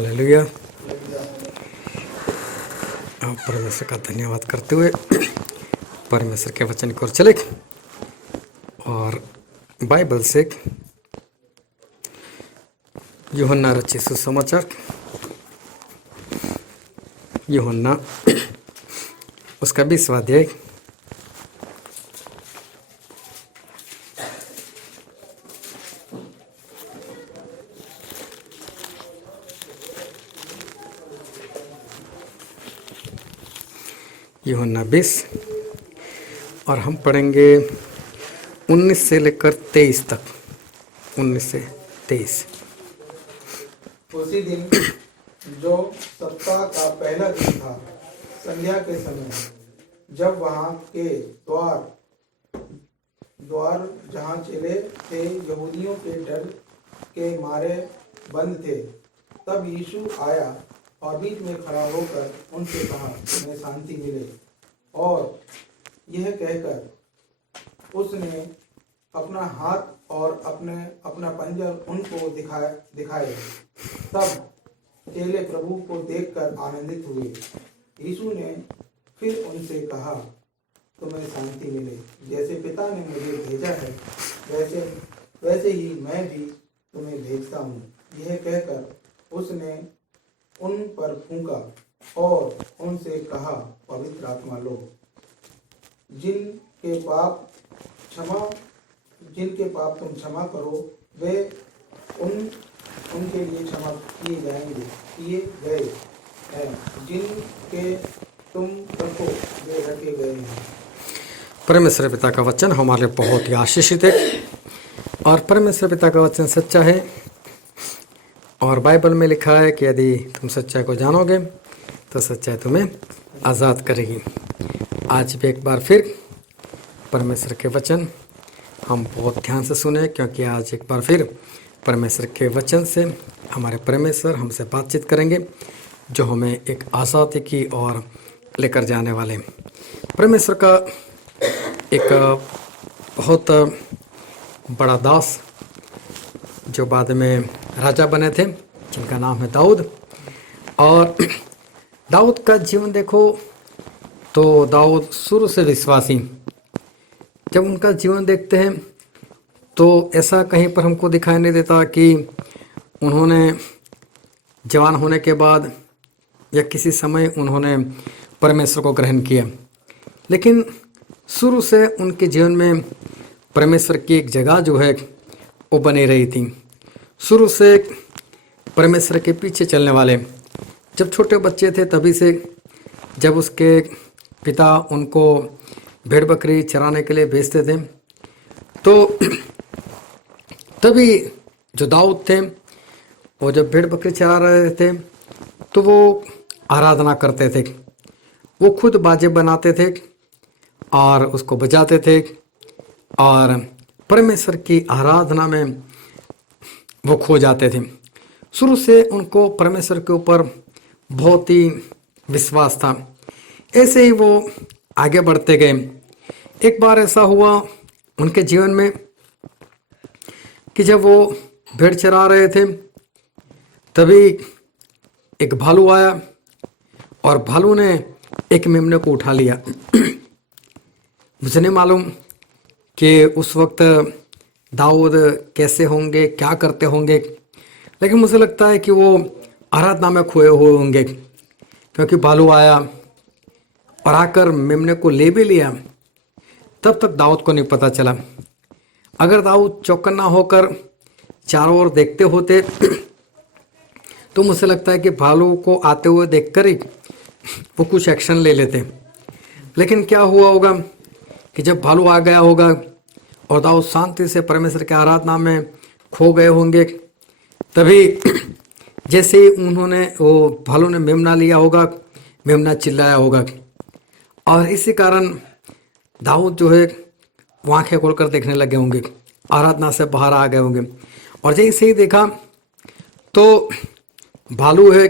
Hallelujah. आप परमेश्वर का धन्यवाद करते हुए परमेश्वर के वचन की ओर चले और बाइबल से यूहन्ना रचित सुसमाचार यूहन्ना उसका 20वां अध्याय यूहन्ना 20 और हम पढ़ेंगे 19 से लेकर 23 तक। 19 से 23। उसी दिन जो सप्ताह का पहला दिन था, संध्या के समय, जब वहां के द्वार जहां चले थे यहूदियों के डर के मारे बंद थे, तब यीशु आया और बीच में खड़ा होकर उनसे कहा, तुम्हें शांति मिले। और यह कहकर उसने अपना हाथ और अपना पंजर उनको दिखाए। तब चेले प्रभु को देखकर आनंदित हुए। यीशु ने फिर उनसे कहा, तुम्हें शांति मिले। जैसे पिता ने मुझे भेजा है, वैसे ही मैं भी तुम्हें भेजता हूँ। यह कहकर उसने उन पर फूंका और उनसे कहा, पवित्र आत्मा लो। जिनके पाप तुम क्षमा करो, वे उनके लिए क्षमा किए गए हैं। जिनके तुम रखो, वे रखे गए हैं। परमेश्वर पिता का वचन हमारे लिए बहुत ही आशीषित है और परमेश्वर पिता का वचन सच्चा है। और बाइबल में लिखा है कि यदि तुम सच्चाई को जानोगे तो सच्चाई तुम्हें आज़ाद करेगी। आज भी एक बार फिर परमेश्वर के वचन हम बहुत ध्यान से सुने, क्योंकि आज एक बार फिर परमेश्वर के वचन से हमारे परमेश्वर हमसे बातचीत करेंगे, जो हमें एक आज़ादी की ओर लेकर जाने वाले। परमेश्वर का एक बहुत बड़ा दास जो बाद में राजा बने थे, जिनका नाम है दाऊद। और दाऊद का जीवन देखो तो दाऊद शुरू से विश्वासी। जब उनका जीवन देखते हैं तो ऐसा कहीं पर हमको दिखाई नहीं देता कि उन्होंने जवान होने के बाद या किसी समय उन्होंने परमेश्वर को ग्रहण किया, लेकिन शुरू से उनके जीवन में परमेश्वर की एक जगह जो है वो बनी रही थी। शुरू से परमेश्वर के पीछे चलने वाले। जब छोटे बच्चे थे तभी से, जब उसके पिता उनको भेड़ बकरी चराने के लिए भेजते थे, तो तभी जो दाऊद थे वो जब भेड़ बकरी चरा रहे थे तो वो आराधना करते थे। वो खुद बाजे बनाते थे और उसको बजाते थे और परमेश्वर की आराधना में वो खो जाते थे। शुरू से उनको परमेश्वर के ऊपर बहुत ही विश्वास था। ऐसे ही वो आगे बढ़ते गए। एक बार ऐसा हुआ उनके जीवन में कि जब वो भेड़ चरा रहे थे तभी एक भालू आया और भालू ने एक मेमने को उठा लिया। मुझे नहीं मालूम कि उस वक्त दाऊद कैसे होंगे, क्या करते होंगे, लेकिन मुझे लगता है कि वो आराधना में खोए हुए होंगे, क्योंकि भालू आया और आकर मेमने को ले भी लिया। तब तक दाऊद को नहीं पता चला। अगर दाऊद चौकन्ना होकर चारों ओर देखते होते तो मुझे लगता है कि भालू को आते हुए देखकर ही वो कुछ एक्शन ले लेते। लेकिन क्या हुआ होगा कि जब भालू आ गया होगा और दाऊद शांति से परमेश्वर की आराधना में खो गए होंगे, तभी जैसे ही उन्होंने वो भालू ने मेमना लिया होगा, मेमना चिल्लाया होगा और इसी कारण दाऊद जो है वो आँखें खोलकर देखने लगे होंगे, आराधना से बाहर आ गए होंगे। और जैसे ही देखा तो भालू है।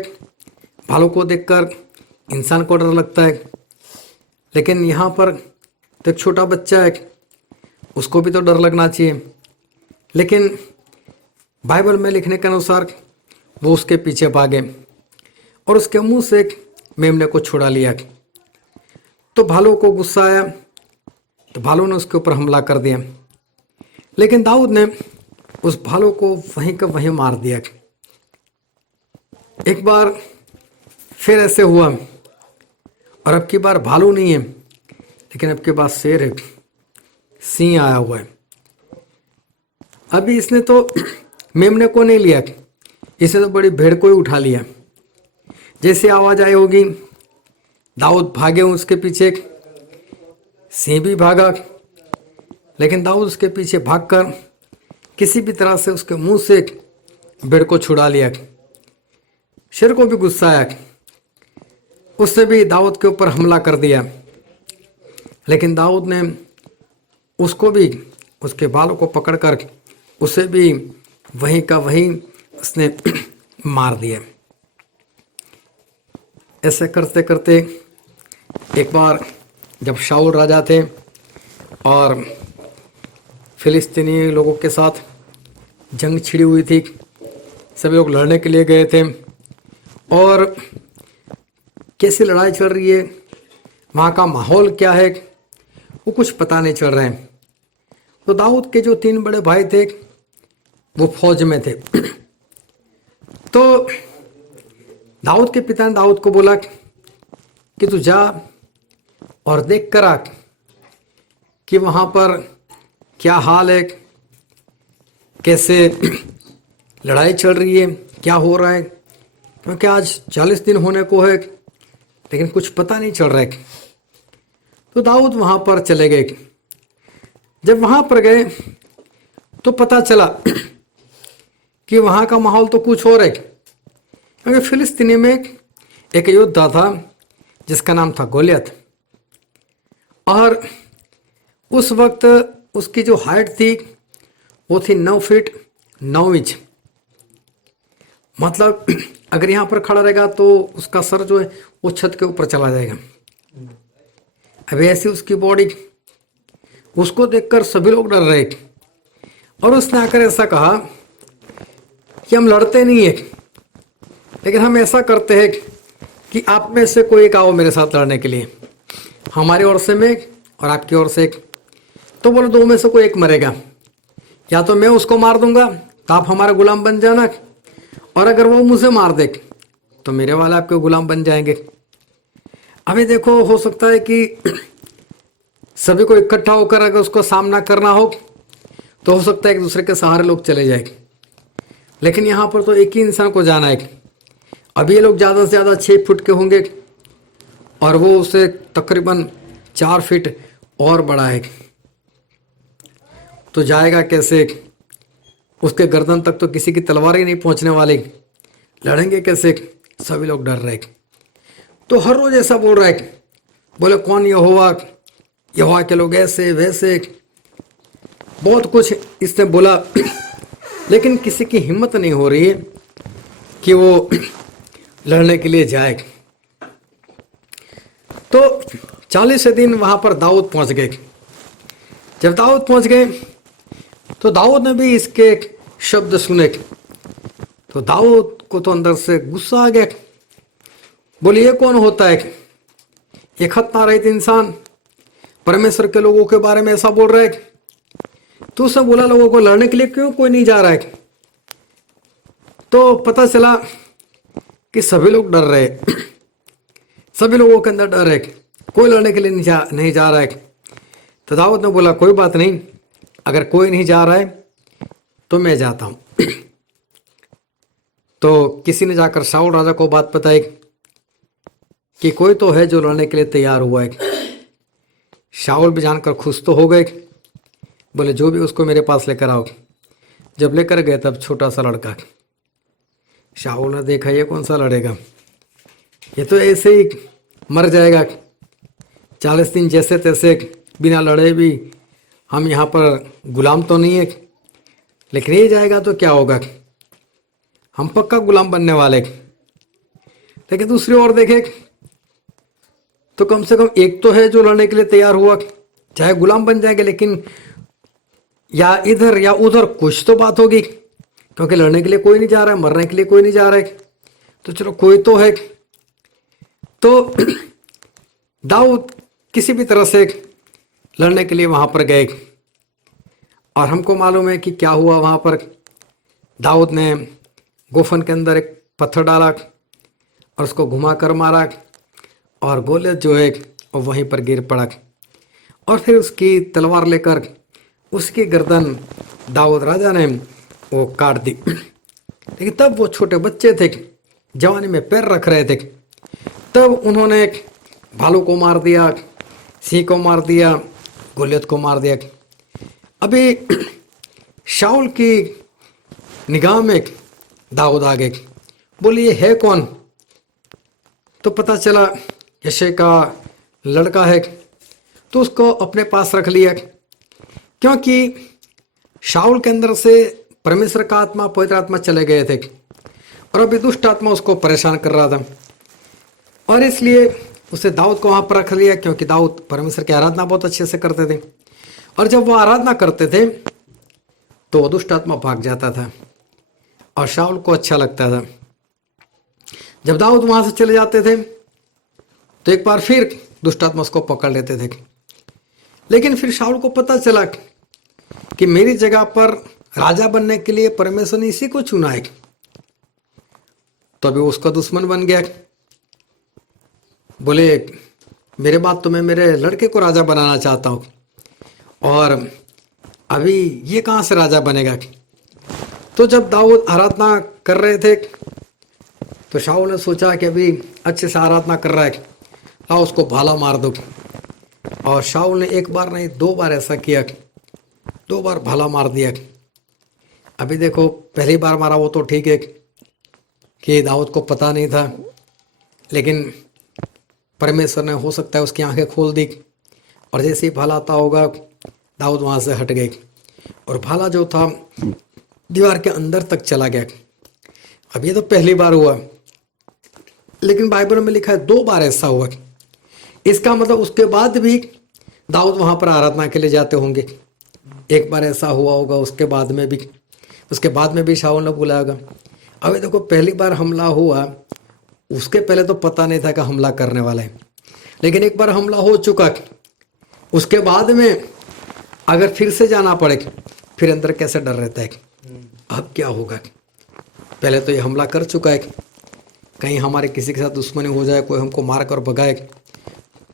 भालू को देखकर इंसान को डर लगता है, लेकिन यहाँ पर तो एक छोटा बच्चा है, उसको भी तो डर लगना चाहिए। लेकिन बाइबल में लिखने के अनुसार वो उसके पीछे भागे और उसके मुंह से एक मेमने को छुड़ा लिया। तो भालू को गुस्सा आया, तो भालू ने उसके ऊपर हमला कर दिया, लेकिन दाऊद ने उस भालू को वहीं का वहीं मार दिया। एक बार फिर ऐसे हुआ, और अब की बार भालू नहीं है, लेकिन अब के बार शेर है, सिंह आया हुआ है। अभी इसने तो मेमने को नहीं लिया, इसने तो बड़ी भेड़ को ही उठा लिया। जैसे आवाज आई होगी, दाऊद भागे उसके पीछे, सिंह भी भागा, लेकिन दाऊद उसके पीछे भागकर किसी भी तरह से उसके मुंह से भेड़ को छुड़ा लिया। शेर को भी गुस्सा आया, उसने भी दाऊद के ऊपर हमला कर दिया, लेकिन दाऊद ने उसको भी, उसके बालों को पकड़कर उसे भी वहीं का वहीं उसने मार दिया। ऐसे करते करते एक बार जब शाऊल राजा थे और फिलिस्तीनी लोगों के साथ जंग छिड़ी हुई थी, सभी लोग लड़ने के लिए गए थे, और कैसी लड़ाई चल रही है, वहाँ का माहौल क्या है, वो कुछ पता नहीं चल रहा है। तो दाऊद के जो 3 बड़े भाई थे वो फौज में थे। तो दाऊद के पिता ने दाऊद को बोला कि तू जा और देख कर आ कि वहाँ पर क्या हाल है, कैसे लड़ाई चल रही है, क्या हो रहा है, क्योंकि आज 40 दिन होने को है, लेकिन कुछ पता नहीं चल रहा है। तो दाऊद वहाँ पर चले गए। जब वहाँ पर गए तो पता चला कि वहाँ का माहौल तो कुछ और है, क्योंकि फिलिस्तीनी में एक योद्धा था जिसका नाम था गोलियत, और उस वक्त उसकी जो हाइट थी वो थी 9 फीट 9 इंच। मतलब अगर यहाँ पर खड़ा रहेगा तो उसका सर जो है वो छत के ऊपर चला जाएगा। अब ऐसी उसकी बॉडी, उसको देखकर सभी लोग डर रहे, और उसने आकर ऐसा कहा कि हम लड़ते नहीं है, लेकिन हम ऐसा करते हैं कि आप में से कोई एक आओ मेरे साथ लड़ने के लिए, हमारी ओर से में और आपकी ओर से एक। तो बोले 2 में से कोई एक मरेगा, या तो मैं उसको मार दूंगा तो आप हमारा गुलाम बन जाना, और अगर वो मुझे मार दे तो मेरे वाले आपके गुलाम बन जाएंगे। अभी देखो, हो सकता है कि सभी को इकट्ठा होकर अगर उसको सामना करना हो तो हो सकता है एक दूसरे के सहारे लोग चले जाएंगे, लेकिन यहाँ पर तो एक ही इंसान को जाना है। अभी ये लोग ज़्यादा से ज़्यादा 6 फुट के होंगे और वो उसे तकरीबन 4 फीट और बड़ा है, तो जाएगा कैसे? उसके गर्दन तक तो किसी की तलवार ही नहीं पहुंचने वाली, लड़ेंगे कैसे? सभी लोग डर रहे। तो हर रोज ऐसा बोल रहा है, बोले कौन यहोवा के लोग ऐसे वैसे, बहुत कुछ इसने बोला, लेकिन किसी की हिम्मत नहीं हो रही है कि वो लड़ने के लिए जाए। तो 40 दिन वहां पर दाऊद पहुंच गए। जब दाऊद पहुंच गए तो दाऊद ने भी इसके शब्द सुने, तो दाऊद को तो अंदर से गुस्सा आ गया। बोले ये कौन होता है, ये खतना रहित इंसान परमेश्वर के लोगों के बारे में ऐसा बोल रहा है। तो उसने बोला लोगों को लड़ने के लिए क्यों कोई नहीं जा रहा है। तो पता चला कि सभी लोग डर रहे, सभी लोगों के अंदर डर है, कोई लड़ने के लिए नहीं जा रहा है। तो दाऊद ने बोला कोई बात नहीं, अगर कोई नहीं जा रहा है तो मैं जाता हूं। तो किसी ने जाकर शाऊल राजा को बात बताई कि कोई तो है जो लड़ने के लिए तैयार हुआ है। शाऊल भी जानकर खुश तो हो गए, बोले जो भी उसको मेरे पास लेकर आओ। जब लेकर गए तब छोटा सा लड़का। शाऊल ने देखा ये कौन सा लड़ेगा, ये तो ऐसे ही मर जाएगा, 40 दिन जैसे तैसे बिना लड़े भी, हम यहाँ पर गुलाम तो नहीं है, लेकिन ये जाएगा तो क्या होगा, हम पक्का गुलाम बनने वाले। लेकिन दूसरी ओर देखे तो कम से कम एक तो है जो लड़ने के लिए तैयार हुआ, चाहे गुलाम बन जाएंगे, लेकिन या इधर या उधर कुछ तो बात होगी, क्योंकि लड़ने के लिए कोई नहीं जा रहा है, मरने के लिए कोई नहीं जा रहा है, तो चलो कोई तो है। तो दाऊद किसी भी तरह से लड़ने के लिए वहां पर गए, और हमको मालूम है कि क्या हुआ वहां पर। दाऊद ने गोफन के अंदर एक पत्थर डाला और उसको घुमा कर मारा, और गोलियत जो है वो वहीं पर गिर पड़ा, और फिर उसकी तलवार लेकर उसकी गर्दन दाऊद राजा ने वो काट दी। लेकिन तब वो छोटे बच्चे थे, जवानी में पैर रख रहे थे, तब उन्होंने एक भालू को मार दिया, सिंह को मार दिया, गोलियत को मार दिया। अभी शाऊल की निगाह में दाऊद आ गए, बोले ये है कौन? तो पता चला यशे का लड़का है, तो उसको अपने पास रख लिया, क्योंकि शाऊल के अंदर से परमेश्वर का आत्मा, पवित्र आत्मा चले गए थे, और अभी दुष्ट आत्मा उसको परेशान कर रहा था, और इसलिए उसे दाऊद को वहां पर रख लिया, क्योंकि दाऊद परमेश्वर की आराधना बहुत अच्छे से करते थे, और जब वो आराधना करते थे तो दुष्ट आत्मा भाग जाता था, और शाऊल को अच्छा लगता था। जब दाऊद वहां से चले जाते थे तो एक बार फिर दुष्ट आत्मा उसको पकड़ लेते थे। लेकिन फिर शाऊल को पता चला कि मेरी जगह पर राजा बनने के लिए परमेश्वर ने इसी को चुना है, तो अभी उसका दुश्मन बन गया। बोले मेरे बाद तो मैं मेरे लड़के को राजा बनाना चाहता हूँ, और अभी ये कहाँ से राजा बनेगा। तो जब दाऊद आराधना कर रहे थे तो शाऊल ने सोचा कि अभी अच्छे से आराधना कर रहा है, आओ उसको भाला मार दो। और शाऊल ने एक बार नहीं 2 बार ऐसा किया, 2 बार भाला मार दिया। अभी देखो पहली बार मारा वो तो ठीक है कि दाऊद को पता नहीं था, लेकिन परमेश्वर ने हो सकता है उसकी आंखें खोल दी, और जैसे ही भाला आता होगा दाऊद वहाँ से हट गए, और भाला जो था दीवार के अंदर तक चला गया। अब ये तो पहली बार हुआ, लेकिन बाइबल में लिखा है 2 बार ऐसा हुआ। इसका मतलब उसके बाद भी दाऊद वहाँ पर आराधना के लिए जाते होंगे। एक बार ऐसा हुआ होगा, उसके बाद में भी शाऊल ने बुलाया होगा। अभी देखो पहली बार हमला हुआ, उसके पहले तो पता नहीं था कि हमला करने वाला है, लेकिन एक बार हमला हो चुका, उसके बाद में अगर फिर से जाना पड़े फिर अंदर कैसे डर रहता है, अब क्या होगा। पहले तो ये हमला कर चुका है, कहीं हमारे किसी के साथ दुश्मनी हो जाए, कोई हमको मार कर भगाए,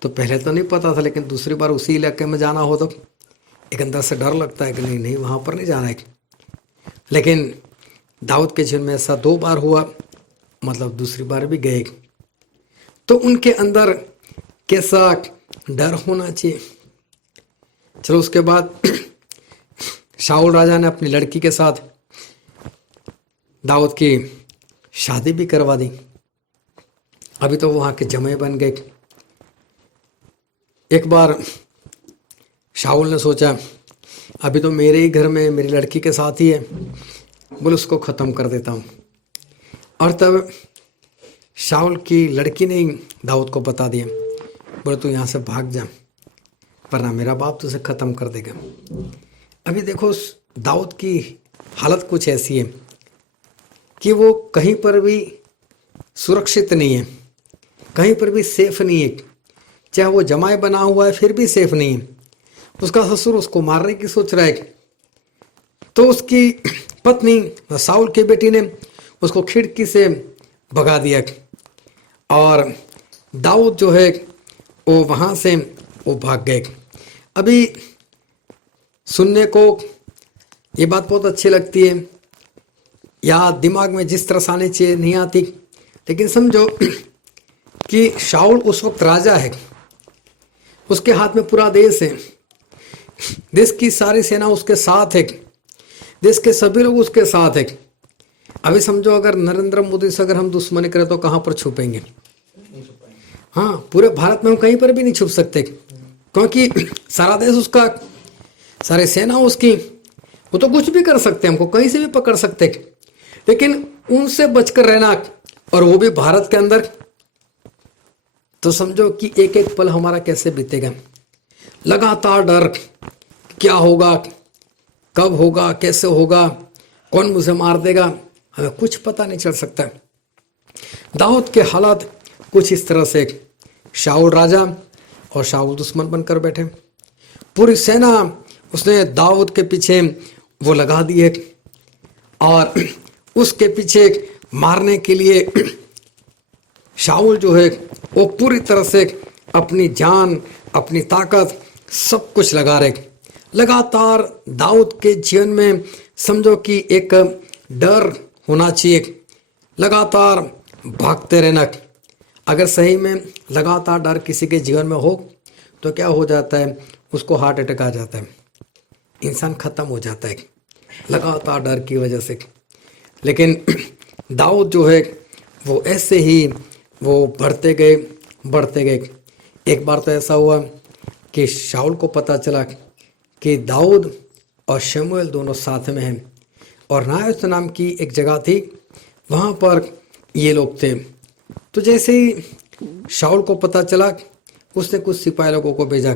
तो पहले तो नहीं पता था, लेकिन दूसरी बार उसी इलाके में जाना हो तो एक अंदर से डर लगता है कि नहीं वहाँ पर नहीं जाना है। लेकिन दाऊद के जीवन में ऐसा 2 बार हुआ, मतलब दूसरी बार भी गए, तो उनके अंदर कैसा डर होना चाहिए। चलो उसके बाद शाऊल राजा ने अपनी लड़की के साथ दाऊद की शादी भी करवा दी। अभी तो वहाँ के जमाई बन गए। एक बार शाऊल ने सोचा अभी तो मेरे ही घर में मेरी लड़की के साथ ही है, बोले उसको ख़त्म कर देता हूँ। और तब शाऊल की लड़की ने दाऊद को बता दिया, बोले तू यहाँ से भाग जा, वरना मेरा बाप तुझे ख़त्म कर देगा। अभी देखो दाऊद की हालत कुछ ऐसी है कि वो कहीं पर भी सुरक्षित नहीं है, कहीं पर भी सेफ नहीं है। चाहे वो जमाई बना हुआ है फिर भी सेफ नहीं है। उसका ससुर उसको मारने की सोच रहा है, तो उसकी पत्नी शाऊल की बेटी ने उसको खिड़की से भगा दिया, और दाऊद जो है वो वहाँ से वो भाग गए। अभी सुनने को ये बात बहुत अच्छी लगती है, या दिमाग में जिस तरह से आनी चाहिए नहीं आती, लेकिन समझो कि शाऊल उस वक्त राजा है, उसके हाथ में पूरा देश है, देश की सारी सेना उसके साथ है, देश के सभी लोग उसके साथ है। अभी समझो अगर नरेंद्र मोदी से अगर हम दुश्मनी करें तो कहाँ पर छुपेंगे। हाँ, पूरे भारत में हम कहीं पर भी नहीं छुप सकते, क्योंकि सारा देश उसका, सारी सेना उसकी, वो तो कुछ भी कर सकते हैं, हमको कहीं से भी पकड़ सकते, लेकिन उनसे बचकर रहना, और वो भी भारत के अंदर, तो समझो कि एक एक पल हमारा कैसे बीतेगा। लगातार डर, क्या होगा, कब होगा, कैसे होगा, कौन मुझे मार देगा, हमें कुछ पता नहीं चल सकता। दाऊद के हालात कुछ इस तरह से, शाऊल राजा और शाऊल दुश्मन बनकर बैठे, पूरी सेना उसने दाऊद के पीछे वो लगा दी है और उसके पीछे मारने के लिए शाऊल जो है वो पूरी तरह से अपनी जान, अपनी ताकत सब कुछ लगा रहे। लगातार दाऊद के जीवन में समझो कि एक डर होना चाहिए, लगातार भागते रहना। अगर सही में लगातार डर किसी के जीवन में हो तो क्या हो जाता है, उसको हार्ट अटैक आ जाता है, इंसान खत्म हो जाता है लगातार डर की वजह से। लेकिन दाऊद जो है वो ऐसे ही वो बढ़ते गए। एक बार तो ऐसा हुआ कि शाऊल को पता चला कि दाऊद और शमूएल दोनों साथ में हैं और नायोत नाम की एक जगह थी, वहाँ पर ये लोग थे। तो जैसे ही शाऊल को पता चला, उसने कुछ सिपाही लोगों को भेजा,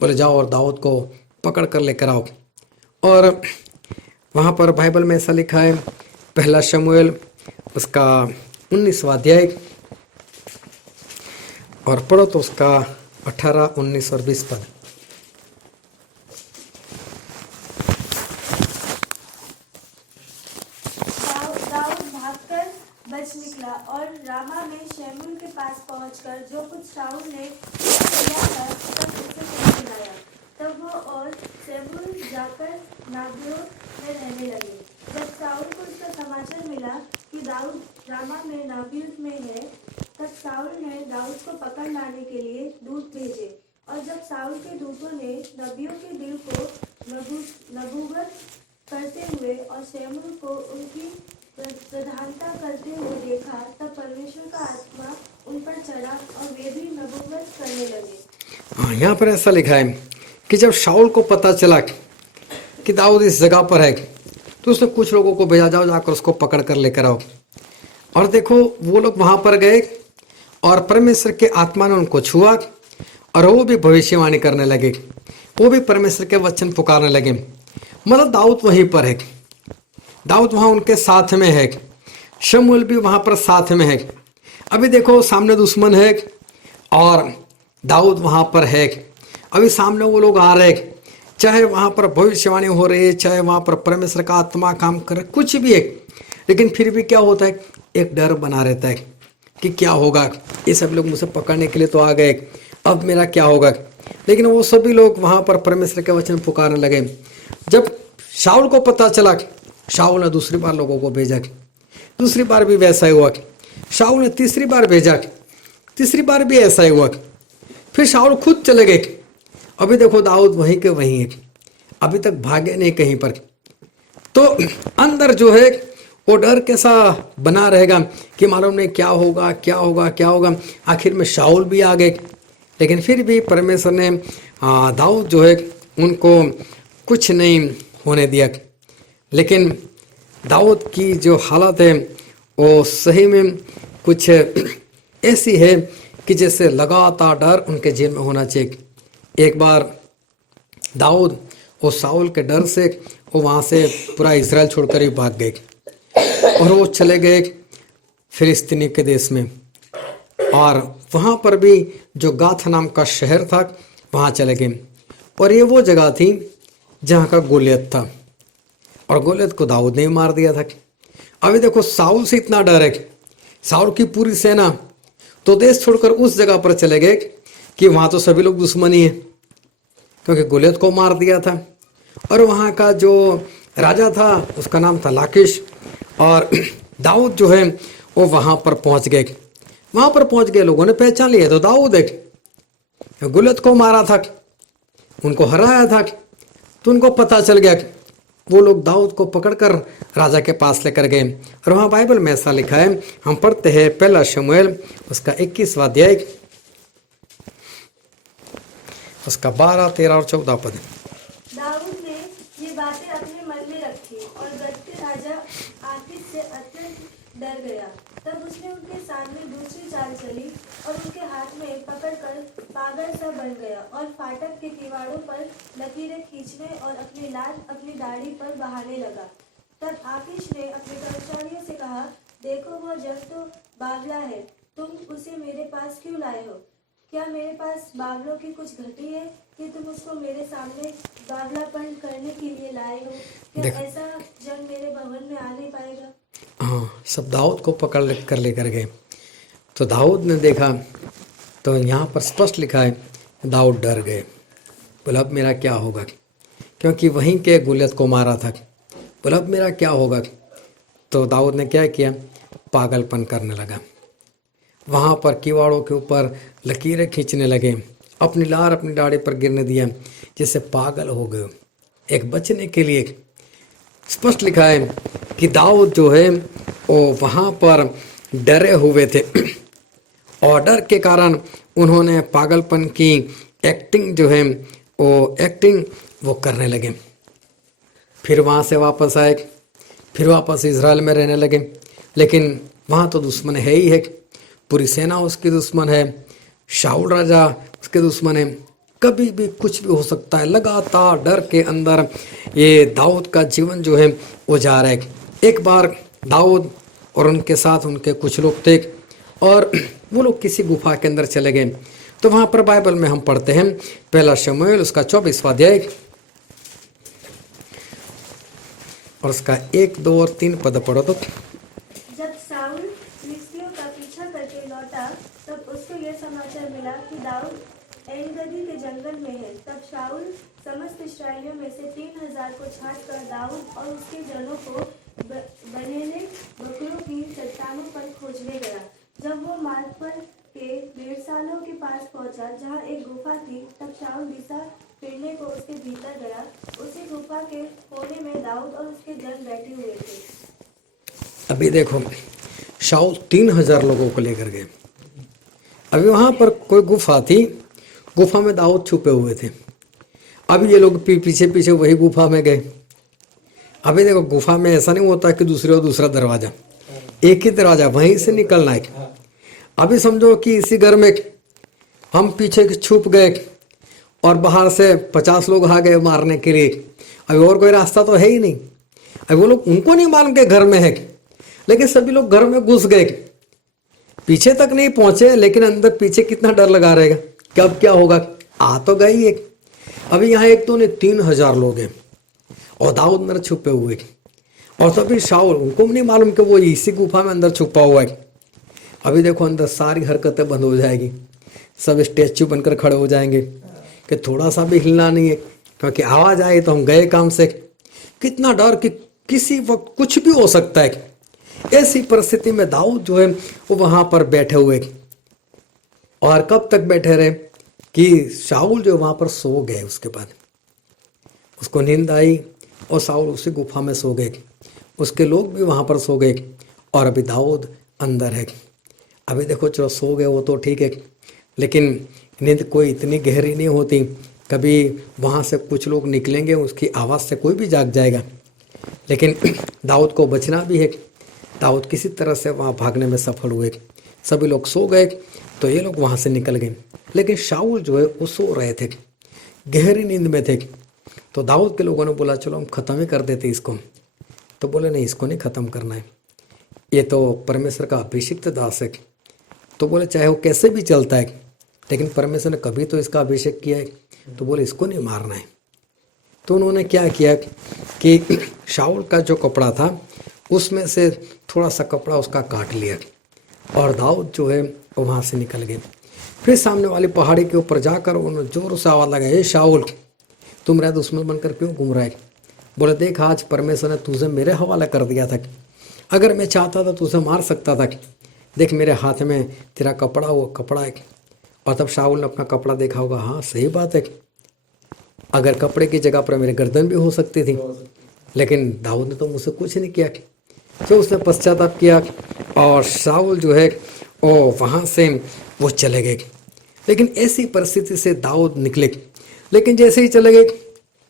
बोले जाओ और दाऊद को पकड़ कर लेकर आओ। और वहाँ पर बाइबल में ऐसा लिखा है, पहला शमूएल उसका 19वां अध्याय और पढ़ो तो उसका 18, 19 और 20 पद। दाऊद भागकर बच निकला और रामा में शमूएल के पास पहुंचकर जो कुछ शाऊल ने किया था सब उसे सुनाया। तब वो और शमूएल जाकर नाबयोत में रहने लगे। जब शाऊल को इसका समाचार मिला कि दाऊद रामा में नाबयोत में है, तब शाऊल ने दाऊद को पकड़ लाने के लिए दूत भेजे। और जब शाऊल के दूतों ने नबियों के दिल को नबूवत करते हुए और शमूएल को उनकी प्रधानता करते हुए देखा, तब परमेश्वर का आत्मा उन पर चढ़ा और वे भी नबूवत करने लगे। हाँ, यहाँ पर ऐसा लिखा है कि जब शाऊल को पता चला कि दाऊद इस जगह पर है तो उसने कुछ लोगों को भेजा, जाओ जाकर उसको पकड़ कर लेकर आओ। और देखो वो लोग वहाँ पर गए और परमेश्वर के आत्मा ने उनको छुआ और वो भी भविष्यवाणी करने लगे, वो भी परमेश्वर के वचन पुकारने लगे। मतलब दाऊद वहीं पर है, दाऊद वहाँ उनके साथ में है, शमूएल भी वहाँ पर साथ में है। अभी देखो सामने दुश्मन है और दाऊद वहाँ पर है। अभी सामने वो लोग आ रहे, चाहे वहाँ पर भविष्यवाणी हो रही है, चाहे वहाँ पर परमेश्वर का आत्मा काम कर रहा है, कुछ भी है, लेकिन फिर भी क्या होता है, एक डर बना रहता है कि क्या होगा, ये सब लोग मुझे पकड़ने के लिए तो आ गए, अब मेरा क्या होगा। लेकिन वो सभी लोग वहाँ पर परमेश्वर के वचन पुकारने लगे। जब शाऊल को पता चला, शाऊल ने दूसरी बार लोगों को भेजा, दूसरी बार भी वैसा ही हुआ। शाऊल ने तीसरी बार भेजा, तीसरी बार भी ऐसा ही हुआ। फिर शाऊल खुद चले गए। अभी देखो दाऊद वहीं के वहीं है, अभी तक भागे नहीं कहीं पर। तो अंदर जो है वो डर कैसा बना रहेगा कि मालूम नहीं क्या होगा, क्या होगा, क्या होगा। आखिर में शाऊल भी आ गए, लेकिन फिर भी परमेश्वर ने दाऊद जो है उनको कुछ नहीं होने दिया। लेकिन दाऊद की जो हालत है वो सही में कुछ ऐसी है कि जैसे लगातार डर उनके जीवन में होना चाहिए। एक बार दाऊद वो शाऊल के डर से वो वहाँ से पूरा इजराइल छोड़कर ही भाग गए और वो चले गए फिलिस्तीनी के देश में। और वहाँ पर भी जो गाथ नाम का शहर था वहाँ चले गए। और ये वो जगह थी जहाँ का गोलियत था और गोलियत को दाऊद ने मार दिया था। अभी देखो शाऊल से इतना डर है, शाऊल की पूरी सेना तो देश छोड़कर उस जगह पर चले गए कि वहाँ तो सभी लोग दुश्मनी है, क्योंकि गोलियत को मार दिया था। और वहाँ का जो राजा था उसका नाम था लाकीश। और दाऊद जो है वो वहाँ पर पहुँच गए। वहाँ पर पहुँच गए, लोगों ने पहचान लिया तो दाऊद है, गोलियत को मारा था, उनको हराया था। तो उनको पता चल गया, वो लोग दाऊद को पकड़कर राजा के पास लेकर गए। और वहाँ बाइबल में ऐसा लिखा है, हम पढ़ते हैं पहला शमूएल उसका 21वां अध्याय उसका 12, 13 और 14 पद। दाऊद ने ये बातें अपने मन में रखी और गत के राजा आकीश से अत्यंत डर गया। तब उसने उनके सामने दूसरी चाल चली और उनके हाथ में पकड़कर पागल सा बन गया और फाटक के किवाड़ों पर लकीरें खींचने और अपनी लाल अपनी दाढ़ी पर बहाने लगा। तब आकीश ने अपने कर्मचारियों से कहा, देखो वह जन तो बावला है, तुम उसे मेरे पास क्यों लाए हो? क्या मेरे पास बावलों की कुछ घटी है कि तुम उसको मेरे सामने बावलापन करने के लिए लाए हो? क्या ऐसा जन मेरे भवन में आ नहीं पाएगा? हाँ, सब दाऊद को पकड़ कर लेकर गए। तो दाऊद ने देखा तो यहाँ पर स्पष्ट लिखा है, दाऊद डर गए। बोला अब मेरा क्या होगा, क्योंकि वहीं के गुलियत को मारा था। बोला अब मेरा क्या होगा। तो दाऊद ने क्या किया, पागलपन करने लगा। वहाँ पर किवाड़ों के ऊपर लकीरें खींचने लगे, अपनी लार अपनी दाढ़ी पर गिरने दिया, जिससे पागल हो गए। एक बचने के लिए स्पष्ट लिखा है कि दाऊद जो है वो वहाँ पर डरे हुए थे और डर के कारण उन्होंने पागलपन की एक्टिंग जो है वो करने लगे। फिर वहाँ से वापस आए, फिर वापस इज़राइल में रहने लगे। लेकिन वहाँ तो दुश्मन है ही है, पूरी सेना उसकी दुश्मन है, शाऊल राजा उसके दुश्मन है, कभी भी कुछ भी हो सकता है। लगातार डर के अंदर ये दाऊद का जीवन जो है वो जा रहा है। एक बार दाऊद और उनके साथ उनके कुछ लोग थे और वो लोग किसी गुफा के अंदर चले गए। तो वहाँ पर बाइबल में हम पढ़ते हैं, पहला शमूएल उसका 24वां अध्याय और उसका 1, 2 और 3 पद पढ़ो। तो जब शाऊल फिलिस्तियों का पीछा करके लौटा, तब उसको यह समाचार मिला कि दाऊद एनगदी के जंगल में है। तब शाऊल समस्त इस्राएलियों में से 3000 को छांटकर दाऊद और उसके जनों को बनेले बकरों की चट्टानों पर खोजने गया। जब वो मार्ग पर के भेड़सालों के पास पहुंचा, जहाँ एक गुफा थी, तब शाऊल दिशा फिरने को उसके भीतर गया। उसी गुफा के कोने में दाऊद और उसके जन बैठे हुए थे। अभी देखो, शाऊल 3000 लोगों को लेकर गए। अभी वहाँ पर कोई गुफा थी, गुफा में दाऊद छुपे हुए थे। अभी ये लोग पीछे पीछे वही गुफा में गए। अभी देखो, गुफा में ऐसा नहीं होता कि दूसरे और दूसरा दरवाजा, एक ही दरवाजा, वहीं से निकलना है। अभी समझो कि इसी घर में हम पीछे छुप गए और बाहर से 50 लोग आ गए मारने के लिए। अभी और कोई रास्ता तो है ही नहीं। अभी वो लोग, उनको नहीं मालूम के घर में है, लेकिन सभी लोग घर में घुस गए। पीछे तक नहीं पहुंचे, लेकिन अंदर पीछे कितना डर लगा रहेगा कि अब क्या होगा। आ तो गई एक, अभी यहाँ एक तो नहीं 3000 लोग हैं और दाऊद मेरे छुपे हुए। और तभी शाऊल, उनको नहीं मालूम कि वो इसी गुफा में अंदर छुपा हुआ है। अभी देखो, अंदर सारी हरकतें बंद हो जाएगी, सब स्टैच्यू बनकर खड़े हो जाएंगे कि थोड़ा सा भी हिलना नहीं है, क्योंकि आवाज़ आई तो हम गए काम से। कितना डर कि किसी वक्त कुछ भी हो सकता है। ऐसी परिस्थिति में दाऊद जो है वो वहाँ पर बैठे हुए। और कब तक बैठे रहे कि शाऊल जो वहाँ पर सो गए। उसके बाद उसको नींद आई और शाऊल उसी गुफा में सो गए। उसके लोग भी वहाँ पर सो गए और अभी दाऊद अंदर है। अभी देखो, चलो सो गए वो तो ठीक है, लेकिन नींद कोई इतनी गहरी नहीं होती। कभी वहाँ से कुछ लोग निकलेंगे, उसकी आवाज़ से कोई भी जाग जाएगा। लेकिन दाऊद को बचना भी है। दाऊद किसी तरह से वहाँ भागने में सफल हुए। सभी लोग सो गए तो ये लोग वहाँ से निकल गए। लेकिन शाऊल जो है वो सो रहे थे, गहरी नींद में थे। तो दाऊद के लोगों ने बोला चलो हम ख़त्म ही कर देते इसको। तो बोले नहीं, इसको नहीं ख़त्म करना है, ये तो परमेश्वर का अभिषिक्त दास है। तो बोले चाहे वो कैसे भी चलता है, लेकिन परमेश्वर ने कभी तो इसका अभिषेक किया है, तो बोले इसको नहीं मारना है। तो उन्होंने क्या किया कि शाऊल का जो कपड़ा था उसमें से थोड़ा सा कपड़ा उसका काट लिया और दाऊद जो है वो वहाँ से निकल गए। फिर सामने वाली पहाड़ी के ऊपर जाकर उन्होंने जोर से आवाज़ लगाई, शाऊल तुम मेरा दुश्मन बनकर क्यों घूम रहा है? बोले देख, आज परमेश्वर ने तुझे मेरे हवाला कर दिया था। अगर मैं चाहता था तुझे मार सकता था। देख मेरे हाथ में तेरा कपड़ा, वो कपड़ा है। और तब शाऊल ने अपना कपड़ा देखा होगा, हाँ सही बात है, अगर कपड़े की जगह पर मेरी गर्दन भी हो सकती थी। लेकिन दाऊद ने तो मुझसे कुछ नहीं किया। तो उसने पश्चाताप किया और शाऊल जो है वो वहाँ से वो चले गए। लेकिन ऐसी परिस्थिति से दाऊद निकले। लेकिन जैसे ही चले गए